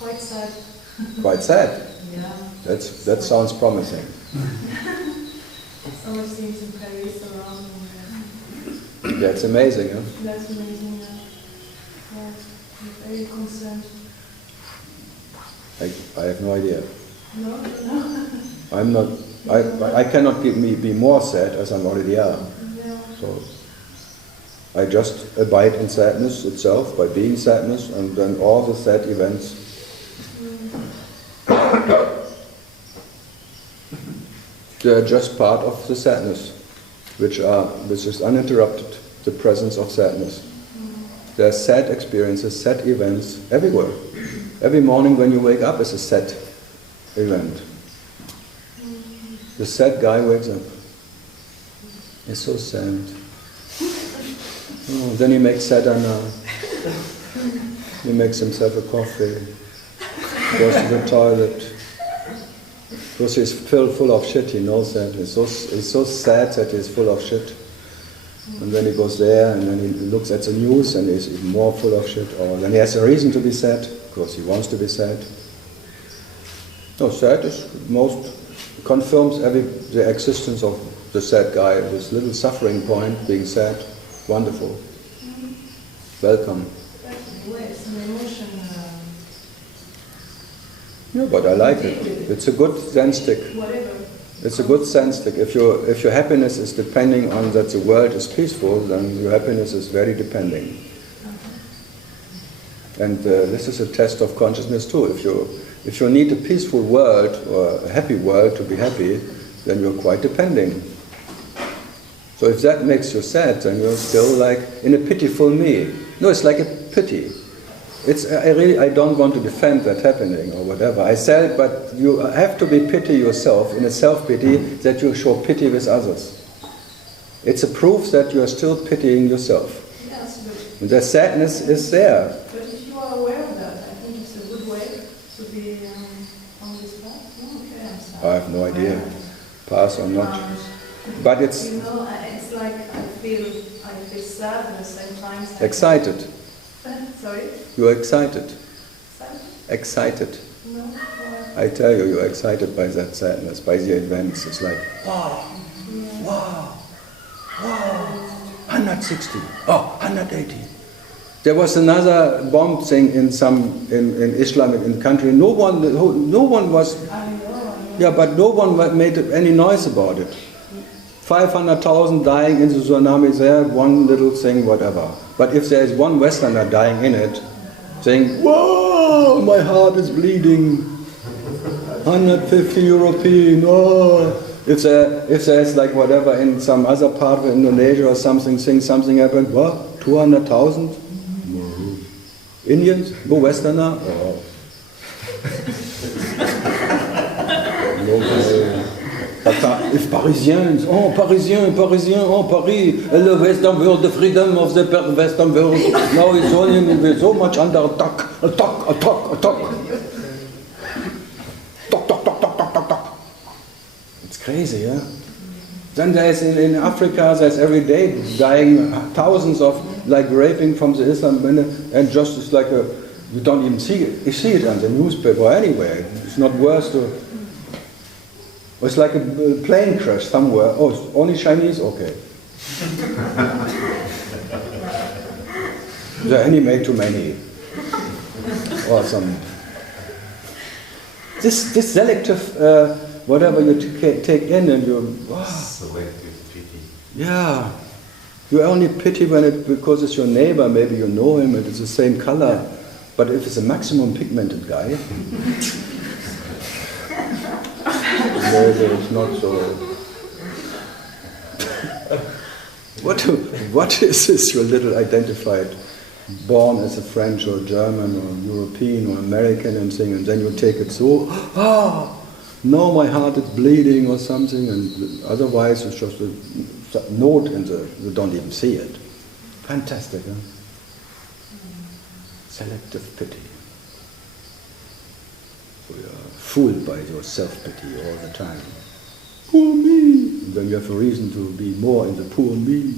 Quite sad. Quite sad? Yeah. That sounds promising. So much things in Paris around. That's amazing, huh? That's amazing, yeah. Yeah, I'm very concerned. I have no idea. No. I'm not. I cannot be more sad as I'm already am. Yeah. So I just abide in sadness itself by being sadness, and then all the sad events. They are just part of the sadness, which is uninterrupted. The presence of sadness. There are sad experiences, sad events everywhere. Every morning when you wake up is a sad event. The sad guy wakes up. He's so sad. Oh, then he makes sadhana. He makes himself a coffee. Goes to the toilet. Because he's full of shit, he knows that. He's so sad that he's full of shit. And then he goes there and then he looks at the news and he's even more full of shit. Or then he has a reason to be sad, because he wants to be sad. No, sad is confirms the existence of the sad guy, this little suffering point, being sad. Wonderful. Welcome. It's an emotion. Yeah, but I like it. It's a good sense stick. Whatever. It's a good sense stick. If your happiness is depending on that the world is peaceful, then your happiness is very depending. And this is a test of consciousness too. If you need a peaceful world or a happy world to be happy, then you're quite depending. So if that makes you sad, then you're still like in a pitiful me. No, it's like a pity. I don't want to defend that happening or whatever. I said it, but you have to be pity yourself in a self-pity that you show pity with others. It's a proof that you are still pitying yourself. Yes, but The sadness is there. But if you are aware of that, I think it's a good way to be on this path. Oh, okay, I'm sorry. I have no idea, pass or not. But it's You know, it's like I feel sadness and times. excited. Sorry? You're excited. Sad? excited. I tell you, you're excited by that sadness, by the events. It's like, wow, wow, wow, 160, oh, 180. There was another bomb thing in Islam in country. No one was, yeah, but no one made any noise about it. 500,000 dying in the tsunami there, one little thing, whatever. But if there is one Westerner dying in it, saying, whoa, my heart is bleeding, 150 European, oh. If there's like whatever in some other part of Indonesia or something happened, what, 200,000? No. Indians? No Westerner? Oh. No. If Parisians, oh Parisian, oh Paris, the Western world, the freedom of the Western world, now it's only so much under attack. It's crazy, yeah? Then there's in Africa, there's every day dying thousands of, like raping from the Islam, and just it's like you don't even see it. You see it on the newspaper anyway. It's not worse to. It's like a plane crash somewhere. Oh, it's only Chinese? Okay. There are any made too many. Or some. This selective, whatever you take in and you. Wow. Selective pity. Yeah. You only pity because it's your neighbor, maybe you know him and it's the same color. Yeah. But if it's a maximum pigmented guy, maybe it's not so. What is this, your little identified, born as a French or German or European or American and thing, and then you take it so, no, my heart is bleeding or something, and otherwise it's just a note in you don't even see it. Fantastic, huh? Selective pity. We are fooled by your self-pity all the time. Poor me! And then you have a reason to be more in the poor me.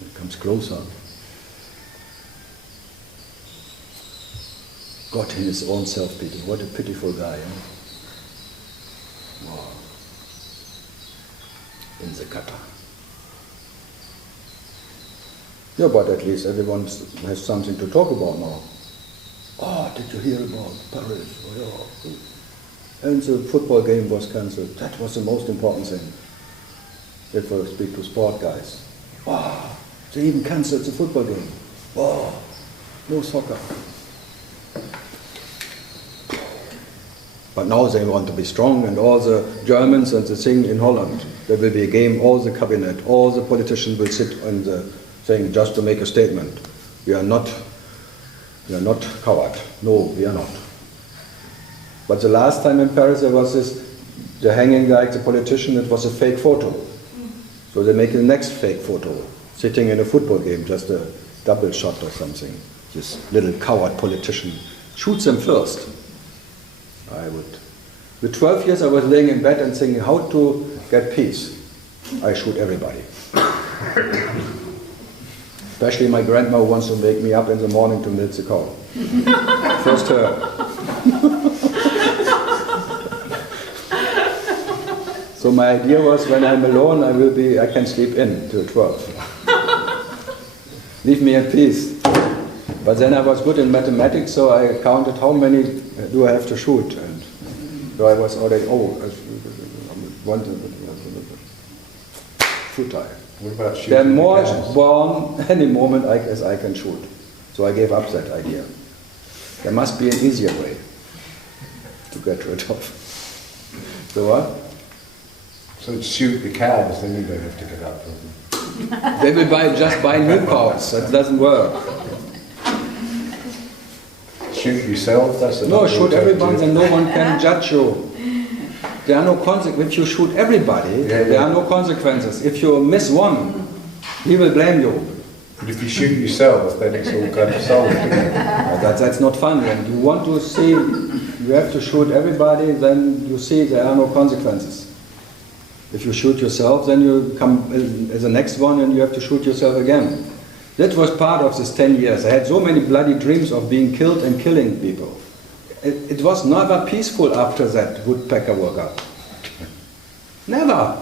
It comes closer. God in his own self-pity. What a pitiful guy, eh? Wow. In the kata. Yeah, but at least everyone has something to talk about now. Oh, did you hear about Paris? Oh, yeah. And the football game was cancelled. That was the most important thing. If I speak to sport guys. Wow, they even cancelled the football game. Wow, no soccer. But now they want to be strong, and all the Germans and the thing in Holland, there will be a game, all the cabinet, all the politicians will sit on the thing just to make a statement. We are not coward. No, we are not. But the last time in Paris there was the hanging like the politician, it was a fake photo. So they make the next fake photo, sitting in a football game, just a double shot or something. This little coward politician. Shoots them first. I would. With 12 years I was laying in bed and thinking how to get peace. I shoot everybody. Especially my grandma who wants to wake me up in the morning to milk the cow. First her. So my idea was when I'm alone I can sleep in till 12. Leave me in peace. But then I was good in mathematics, so I counted how many do I have to shoot. And so I was already, futile. What about shooting? There are more born any moment as I can shoot. So I gave up that idea. There must be an easier way to get rid of. So what? So shoot the cows, then you don't have to get up from them. They will just buy new cows. That doesn't work. Shoot yourself? That's no, shoot everyone and no one can judge you. There are no consequences. If you shoot everybody, there are no consequences. If you miss one, he will blame you. But if you shoot yourself, then it's all kind of solved. That's not fun. When you want to see, you have to shoot everybody, then you see there are no consequences. If you shoot yourself, then you come as the next one and you have to shoot yourself again. That was part of this 10 years. I had so many bloody dreams of being killed and killing people. It was never peaceful after that woodpecker woke up. Never.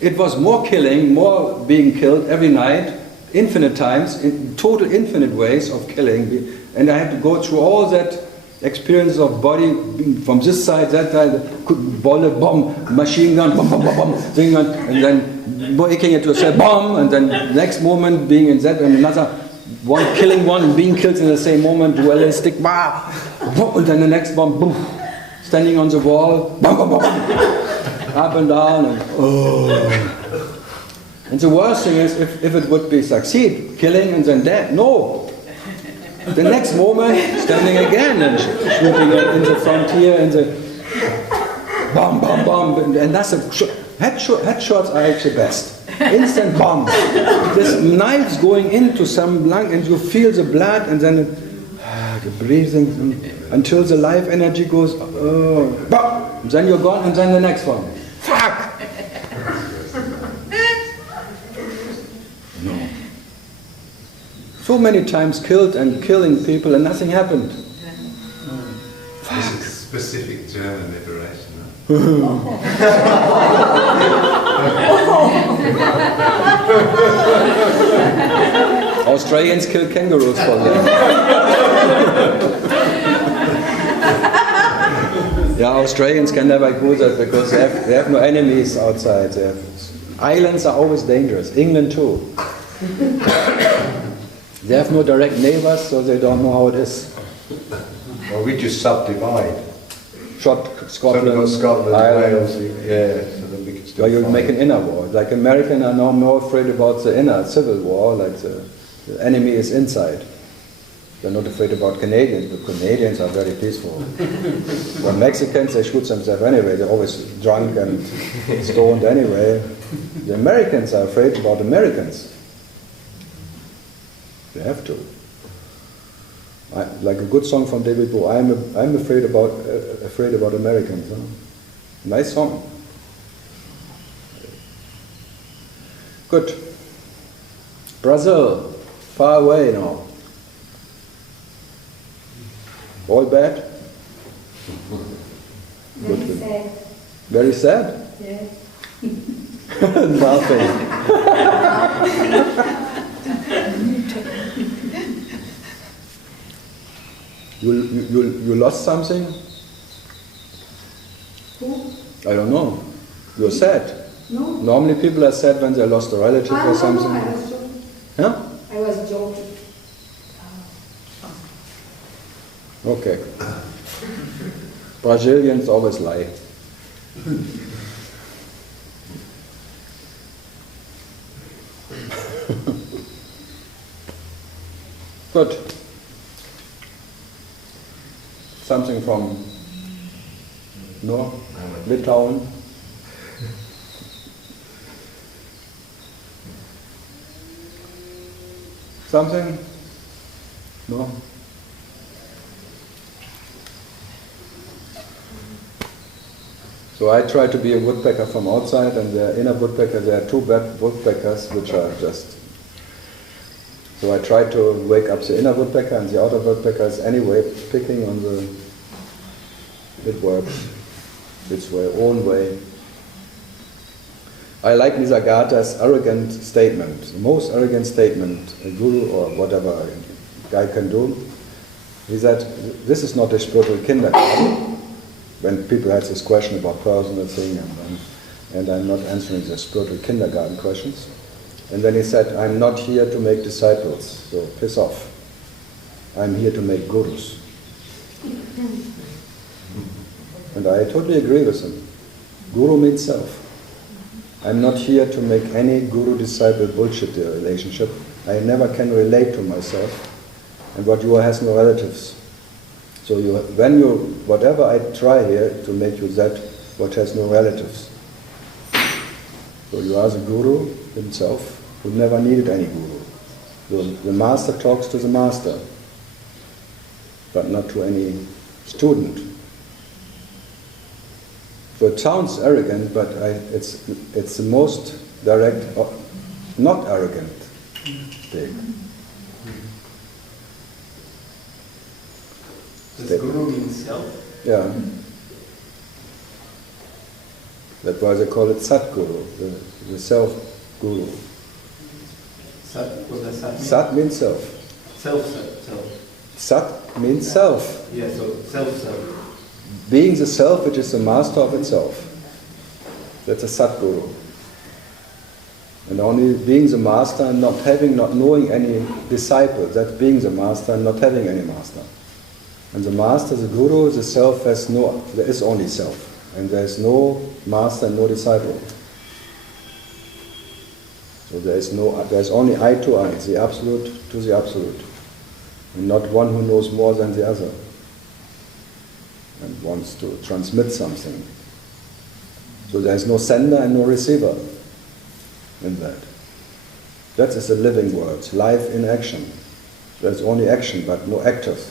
It was more killing, more being killed every night, infinite times, in total infinite ways of killing. And I had to go through all that experience of body from this side, that side, bullet, bomb, machine gun, bomb, bomb, bomb, bomb, thing, and then waking into a cell, bomb, and then next moment being in that, and another one killing one and being killed in the same moment, dualistic, bah, and then the next bomb, boom, standing on the wall, bomb, bomb, bomb, up and down, and oh. And the worst thing is if it would be succeed, killing and then dead. No. The next moment, standing again and shooting in the frontier and the bomb, bomb, bomb, and that's a headshots are actually best. Instant bomb. This knives going into some lung and you feel the blood and then the breathing until the life energy goes. Oh, and then you're gone and then the next one. Fuck. No. So many times killed and killing people and nothing happened. This is specific German liberation. Australians kill kangaroos for them. Yeah, Australians can never do that because they have no enemies outside. Islands are always dangerous. England too. They have no direct neighbors, so they don't know how it is. Well, we just subdivide. Scotland, Ireland, yeah, so that we can still well, you make an inner war. Like Americans are now more afraid about the inner civil war, like the enemy is inside. They're not afraid about Canadians, but Canadians are very peaceful. When Mexicans, they shoot themselves anyway, they're always drunk and stoned anyway. The Americans are afraid about Americans. They have to. Like a good song from David Bowie, I'm afraid about Americans. Huh? Nice song. Good. Brazil, far away now. All bad? Very sad. Very sad? Yes. Nothing. You lost something? Who? I don't know. You're sad. No. Normally people are sad when they lost a relative or something. I was joking. Yeah? I was joking. Okay. Brazilians always lie. Good. Something from Litauen. Something? No? So I try to be a woodpecker from outside, and the inner woodpecker, there are two woodpeckers which are just... So I try to wake up the inner woodpecker, and the outer woodpecker is anyway picking on the... It works. Its own way. I like Nisargada's arrogant statement, the most arrogant statement a guru or whatever a guy can do. He said, this is not a spiritual kindergarten. When people had this question about personal thing, and I'm not answering the spiritual kindergarten questions. And then he said, I'm not here to make disciples, so piss off. I'm here to make gurus. And I totally agree with him. Guru means self. I'm not here to make any guru-disciple bullshit relationship. I never can relate to myself. And what you are has no relatives. So whatever I try here to make you that, what has no relatives. So you are the guru himself, who never needed any guru. The master talks to the master, but not to any student. So it sounds arrogant, but it's the most direct, not arrogant thing. Does guru mean self? Yeah. That's why they call it Satguru, the self-guru. Sat, what does that mean? Sat means self. Self. Sat means self. Yeah, so self. Being the self which is the master of itself. That's a Satguru. And only being the master and not knowing any disciple, that's being the master and not having any master. And the master, the guru, the self there is only self. And there is no master and no disciple. So there's only eye to eye, the absolute to the absolute. And not one who knows more than the other and wants to transmit something. So there is no sender and no receiver in that. That is the living world, life in action. There's only action but no actors.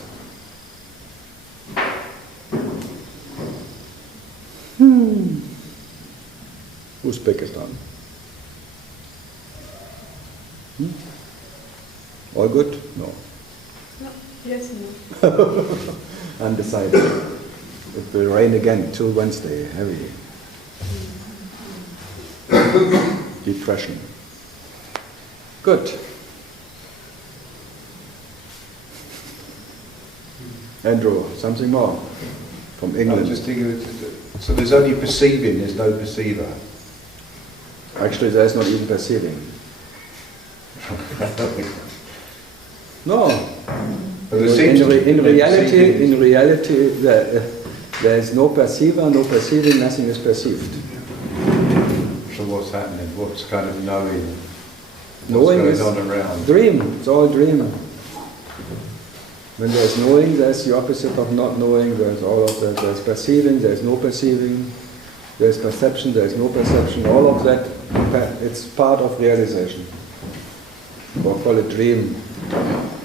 Whose pick is done? All good? No. No. Yes, no. Undecided. It will rain again till Wednesday, heavy. Depression. Good. Andrew, something more from England. I was just thinking, so there's only perceiving, there's no perceiver. Actually, there's not even perceiving. No. In reality, there is no perceiver, no perceiving, nothing is perceived. So what's happening? What's kind of knowing? Knowing what's is going on around? Dream. It's all dream. When there's knowing, there's the opposite of not knowing. There's all of that. There's perceiving. There's no perceiving. There's perception. There's no perception. All of that, it's part of realization. Or call it dream.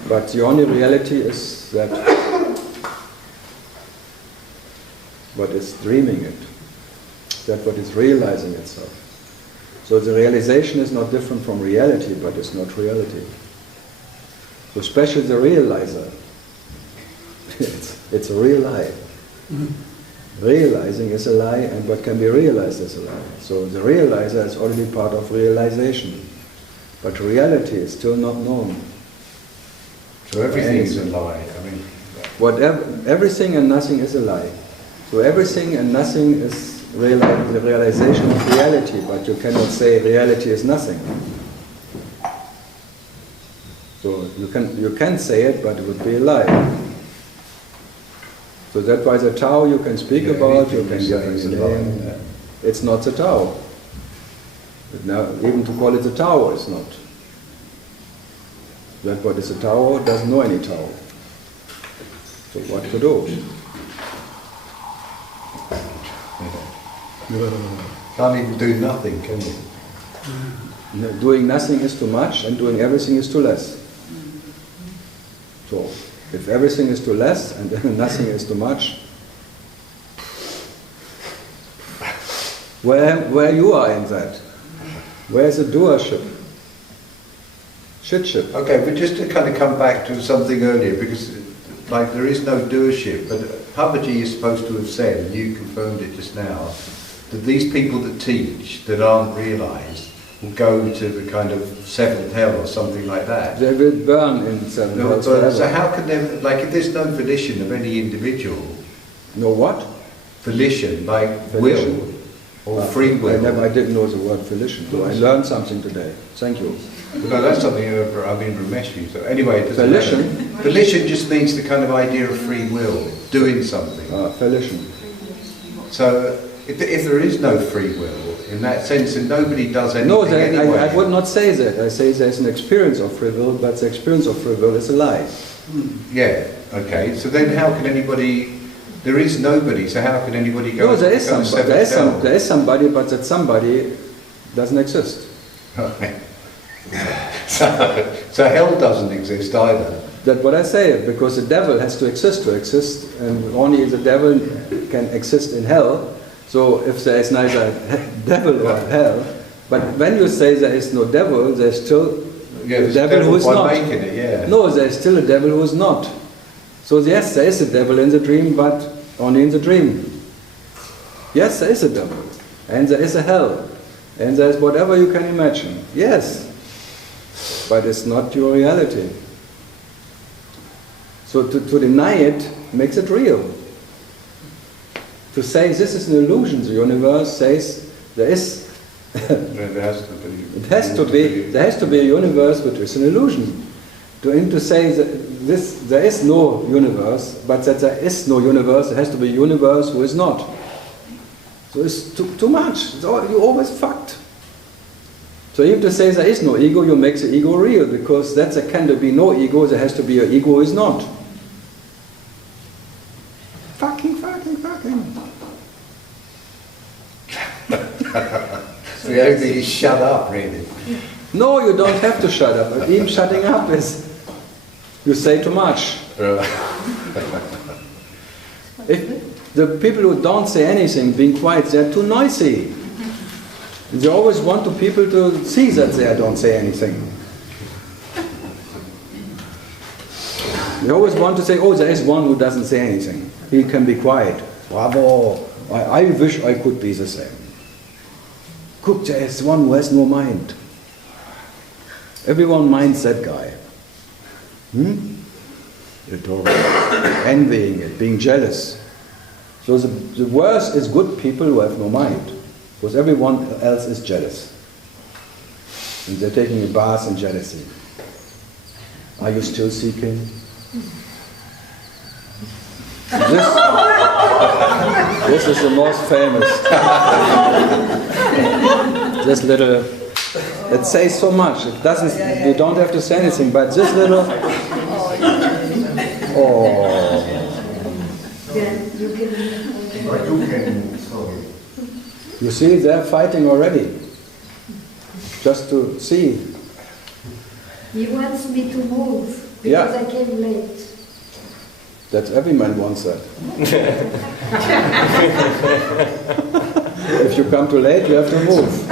But the only reality is that what is dreaming it. That what is realizing itself. So the realization is not different from reality, but it's not reality. So especially the realizer, it's a real lie. Realizing is a lie, and what can be realized is a lie. So the realizer is already part of realization, but reality is still not known. So everything is a lie. I mean, everything and nothing is a lie. So everything and nothing is the realization of reality, but you cannot say reality is nothing. So you can say it, but it would be a lie. So that's why the Tao you can speak about, you can give it a name. Yeah. It's not the Tao. Now, even to call it the Tao is not. That what is the Tao doesn't know any Tao. So what to do? can't even do nothing, can you? Doing nothing is too much, and doing everything is too less. So, if everything is too less and nothing is too much, where you are in that? Where is the doership? Shitship. Okay, but just to kind of come back to something earlier, because like there is no doership, but Papaji is supposed to have said, and you confirmed it just now, that these people that teach that aren't realised will go to the kind of seventh hell or something like that. They will burn in seventh hell. So how can there, like if there's no volition of any individual? No what? Volition, like Volition. will or free will. I didn't know the word volition, so I learned something today. Thank you. No, that's something Ramesh used. So anyway, it doesn't Volition? matter. Volition just means the kind of idea of free will, doing something. Volition. So if there is no free will, in that sense, and nobody does anything anyway. I would not say that. I say there's an experience of free will, but the experience of free will is a lie. Yeah, okay. So then how can anybody... There is nobody, so how can anybody go... No, there is somebody, but that somebody doesn't exist. Okay. So hell doesn't exist either. That's what I say, because the devil has to exist, and only the devil can exist in hell. So if there is neither devil or hell, but when you say there is no devil, there's still Yeah, a there's devil who is by not. making it, yeah. No, there's still a devil who is not. So yes, there is a devil in the dream, but only in the dream. Yes, there is a devil, and there is a hell, and there is whatever you can imagine. Yes, but it's not your reality. So to deny it makes it real. To say this is an illusion, the universe says there is. There has to be. There has to be a universe which is an illusion. To say that there is no universe, but that there is no universe, there has to be a universe who is not. So it's too much. You're always fucked. So even to say there is no ego, you make the ego real, because there can be no ego, there has to be an ego who is not. Fucking. So the only thing is shut up, really. No, you don't have to shut up. Even shutting up is, you say too much. If the people who don't say anything, being quiet, they're too noisy. They always want people to see that they don't say anything. They always want to say, oh, there is one who doesn't say anything. He can be quiet. Bravo! I wish I could be the same. Look, there is one who has no mind. Everyone minds that guy. Envying it, being jealous. So the worst is good people who have no mind, because everyone else is jealous. And they're taking a bath in jealousy. Are you still seeking? This is the most famous. This little, it says so much. It doesn't. You don't have to say anything. But this little. Oh. You see, they're fighting already. Just to see. He wants me to move because I came late. That every man wants that. If you come too late, you have to move.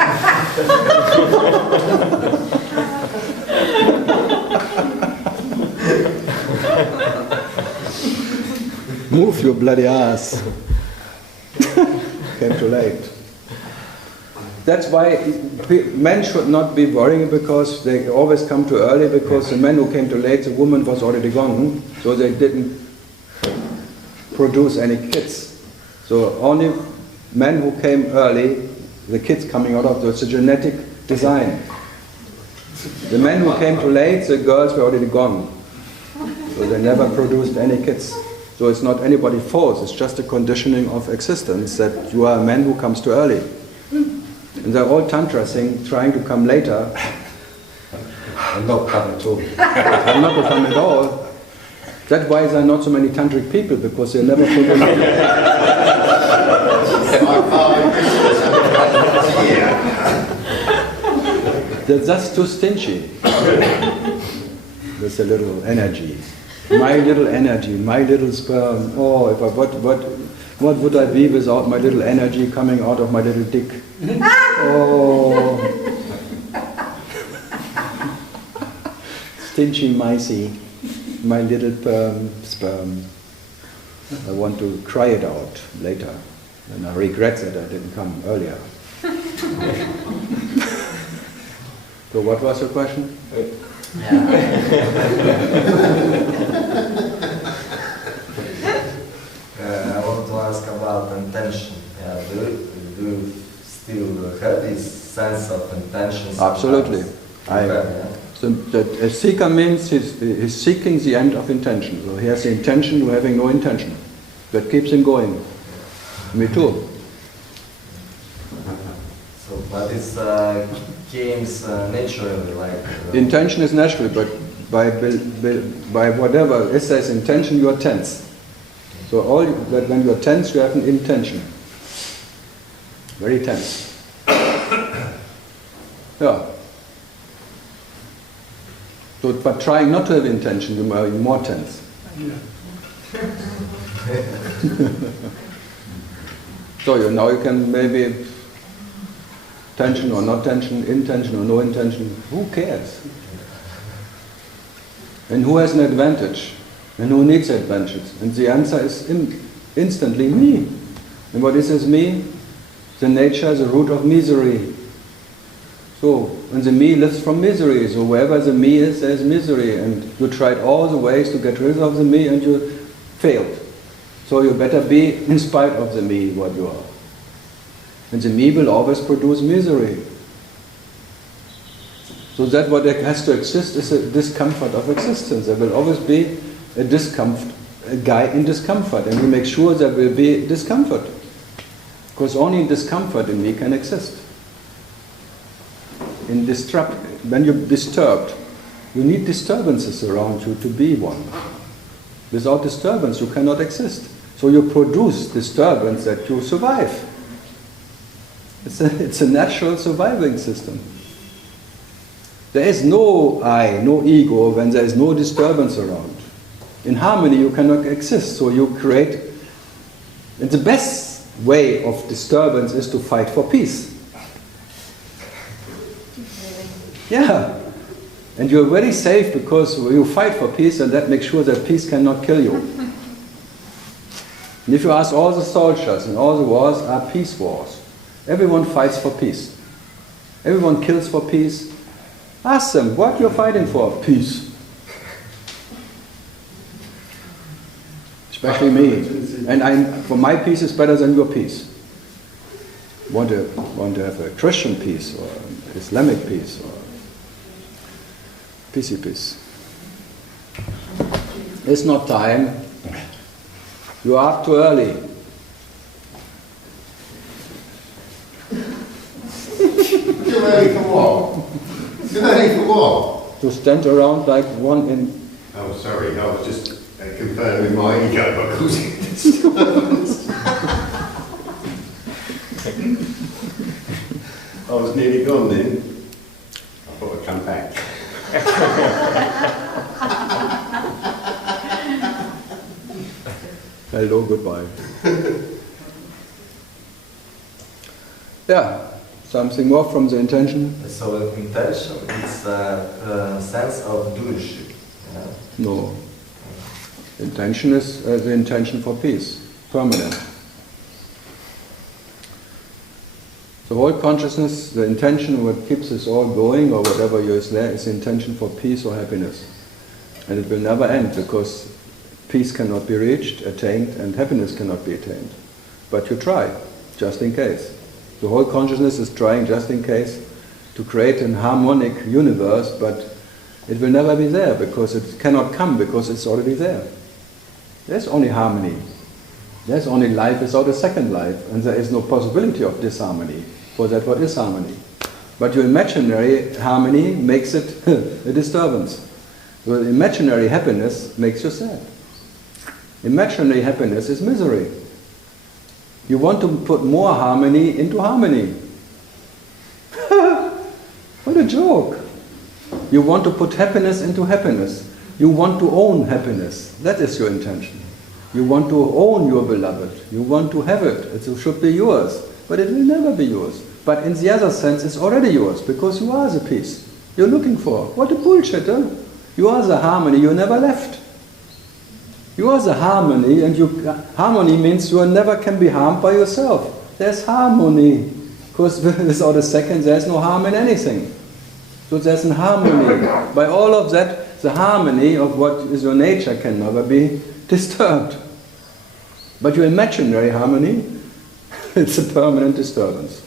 Move your bloody ass. Came too late. That's why men should not be worrying, because they always come too early, because the men who came too late, the woman was already gone, so they didn't produce any kids. So only men who came early, the kids coming out of the genetic design. The men who came too late, the girls were already gone. So they never produced any kids. So it's not anybody's fault, it's just a conditioning of existence that you are a man who comes too early. And they're all tantra thing, trying to come later. I'm not come at all. I'm not to come at all. That's why there are not so many tantric people, because they never put in. They're just too stingy. There's a little energy. My little energy, my little sperm. Oh, if I, what would I be without my little energy coming out of my little dick? Oh. Stingy micey, my little sperm. I want to cry it out later. And I regret that I didn't come earlier. So what was your question? I want to ask about intention. Do you still have this sense of intention? Absolutely. So that a seeker means he's seeking the end of intention. So he has the intention to having no intention. That keeps him going. Me too. So, but it comes naturally, like... Intention is natural, but by whatever it says intention, you are tense. So that when you are tense, you have an intention. Very tense. Yeah. So, but trying not to have intention, you are more tense. So now you can maybe tension or not tension, intention or no intention. Who cares? And who has an advantage? And who needs advantage? And the answer is instantly me. And what is this me? The nature, the root of misery. So, and the me lives from misery. So wherever the me is, there is misery. And you tried all the ways to get rid of the me and you failed. So you better be in spite of the me, what you are. And the me will always produce misery. So that what has to exist is a discomfort of existence. There will always be a discomfort, a guy in discomfort, and we make sure there will be discomfort. Because only discomfort in me can exist. When you're disturbed, you need disturbances around you to be one. Without disturbance, you cannot exist. So you produce disturbance that you survive. It's a natural surviving system. There is no I, no ego, when there is no disturbance around. In harmony you cannot exist, so you create... And the best way of disturbance is to fight for peace. Yeah. And you're very safe because you fight for peace, and that makes sure that peace cannot kill you. And if you ask all the soldiers in all the wars are peace wars. Everyone fights for peace. Everyone kills for peace. Ask them, what you're fighting for? Peace. Especially me. And for my peace is better than your peace. Want to have a Christian peace or Islamic peace or peacey peace. It's not time. You are up too early. Too early for what? Too early for what? To stand around like one in... Oh, sorry, I was just confirming my ego by causing disturbance. I was nearly gone then. I thought I'd come back. Hello, goodbye. Yeah, something more from the intention? So intention is a sense of doership. Yeah? No. Intention is the intention for peace, permanent. The whole consciousness, the intention, what keeps us all going or whatever is there, is the intention for peace or happiness. And it will never end because peace cannot be reached, attained, and happiness cannot be attained. But you try, just in case. The whole consciousness is trying, just in case, to create an harmonic universe, but it will never be there because it cannot come because it's already there. There's only harmony. There's only life without a second life, and there is no possibility of disharmony. For that, what is harmony? But your imaginary harmony makes it a disturbance. Well, imaginary happiness makes you sad. Imaginary happiness is misery. You want to put more harmony into harmony. What a joke. You want to put happiness into happiness. You want to own happiness. That is your intention. You want to own your beloved. You want to have it. It should be yours. But it will never be yours. But in the other sense, it's already yours because you are the peace you're looking for. What a bullshit, huh? You are the harmony you never left. You are the harmony, and harmony means you never can be harmed by yourself. There's harmony. Because without a second, there's no harm in anything. So there's a harmony. By all of that, the harmony of what is your nature can never be disturbed. But your imaginary harmony, it's a permanent disturbance.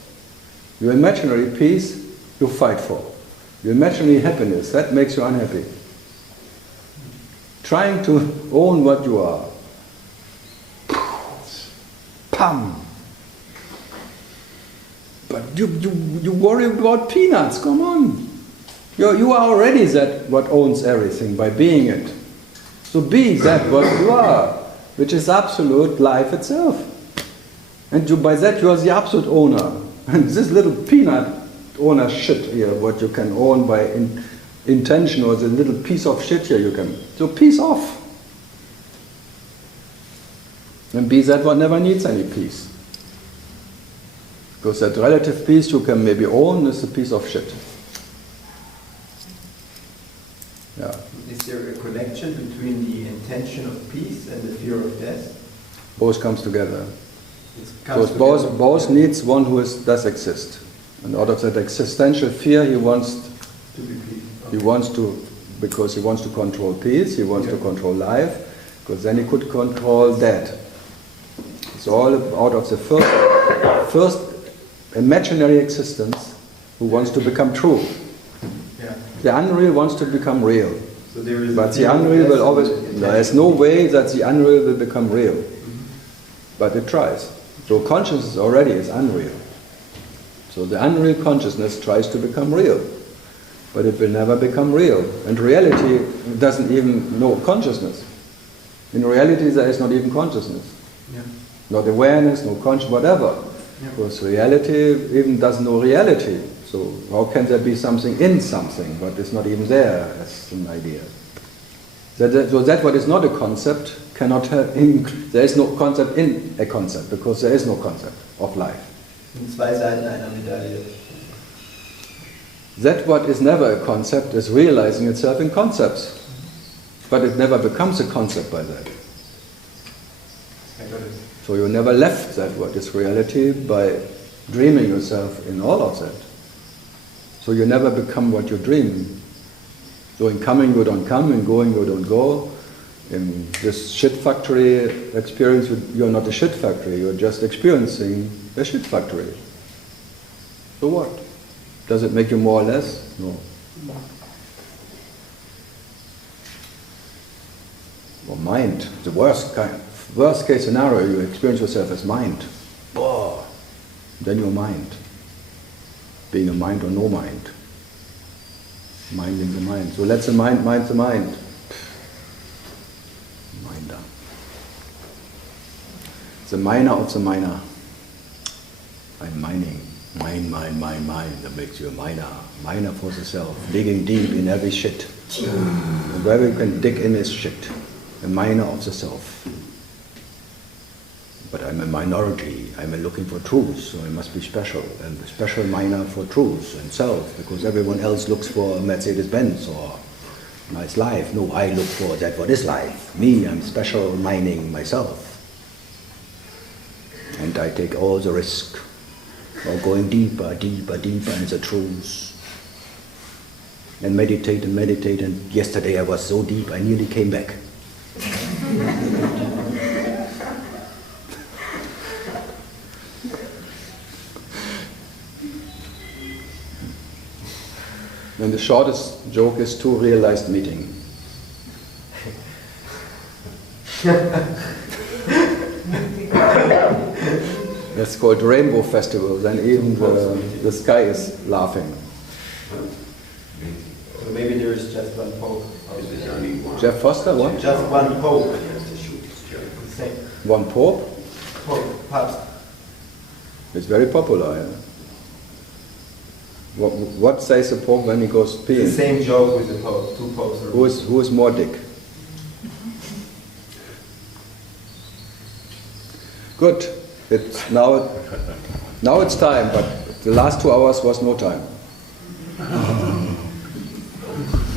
Your imaginary peace, you fight for. Your imaginary happiness, that makes you unhappy. Trying to own what you are. Pam! But you worry about peanuts, come on. You are already that what owns everything by being it. So be that what you are, which is absolute life itself. And by that you are the absolute owner. And this little peanut owner shit here, what you can own by intention, or the little piece of shit here you can. So peace off. And be that what never needs any peace. Because that relative peace you can maybe own is a piece of shit. Yeah. Is there a connection between the intention of peace and the fear of death? Both comes together. Comes Because together. both needs one who does exist. And out of that existential fear, he wants To be peace. He wants to, because he wants to control peace, he wants to control life, because then he could control death. It's all out of the first imaginary existence who wants to become true. Yeah. The unreal wants to become real. So there is But the unreal will always, there's no way that the unreal will become real. But it tries. So consciousness already is unreal. So the unreal consciousness tries to become real. But it will never become real. And reality doesn't even know consciousness. In reality there is not even consciousness. Yeah. Not awareness, no conscious, whatever. Yeah. Because reality even doesn't know reality. So how can there be something in something, but it's not even there as an idea? So that what is not a concept cannot have, there is no concept in a concept, because there is no concept of life. sind zwei Seiten einer Medaille. That what is never a concept is realizing itself in concepts. But it never becomes a concept by that. So you never left that what is reality by dreaming yourself in all of that. So you never become what you dream. So in coming you don't come, in going you don't go. In this shit factory experience, you're not a shit factory, you're just experiencing a shit factory. So what? Does it make you more or less? No. Or mind, the worst case scenario, you experience yourself as mind. Oh, then you're mind. Being a mind or no mind. Minding the mind. So let the mind mind the mind. Minder. The miner of the miner. I'm mining. Mine. That makes you a miner. Miner for the self. Digging deep in every shit. And wherever you can dig in is shit. A miner of the self. But I'm a minority. I'm looking for truth, so I must be special. I'm a special miner for truth and self, because everyone else looks for a Mercedes-Benz or a nice life. No, I look for that what is life. Me, I'm special mining myself. And I take all the risk of going deeper in the truth. And meditate, and yesterday I was so deep, I nearly came back. And the shortest joke is 2 realized meeting. That's called Rainbow Festival, then even the sky is laughing. So maybe there is just one pope. Jeff Foster, what? Just one pope. Same. One pope? Pope, Papst. It's very popular, yeah. What says the Pope when he goes peeing? It's the same joke with the Pope, 2 popes. Who is more dick? Good. It's now it's time, but the last 2 hours was no time.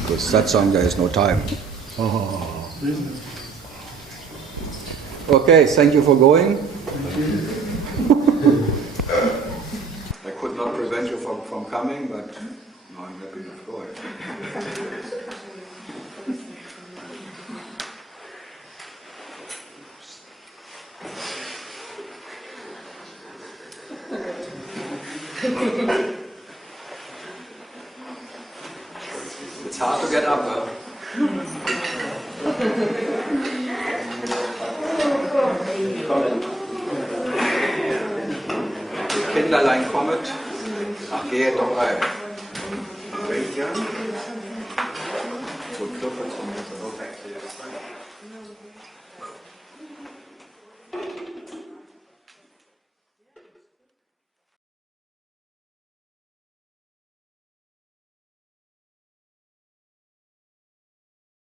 Because that song there is no time. Okay, thank you for going. I could not prevent you from coming, but now I'm happy of going. It's hard to get up, huh? Kinderlein kommet, ach geht doch rein. So Knöpfe zum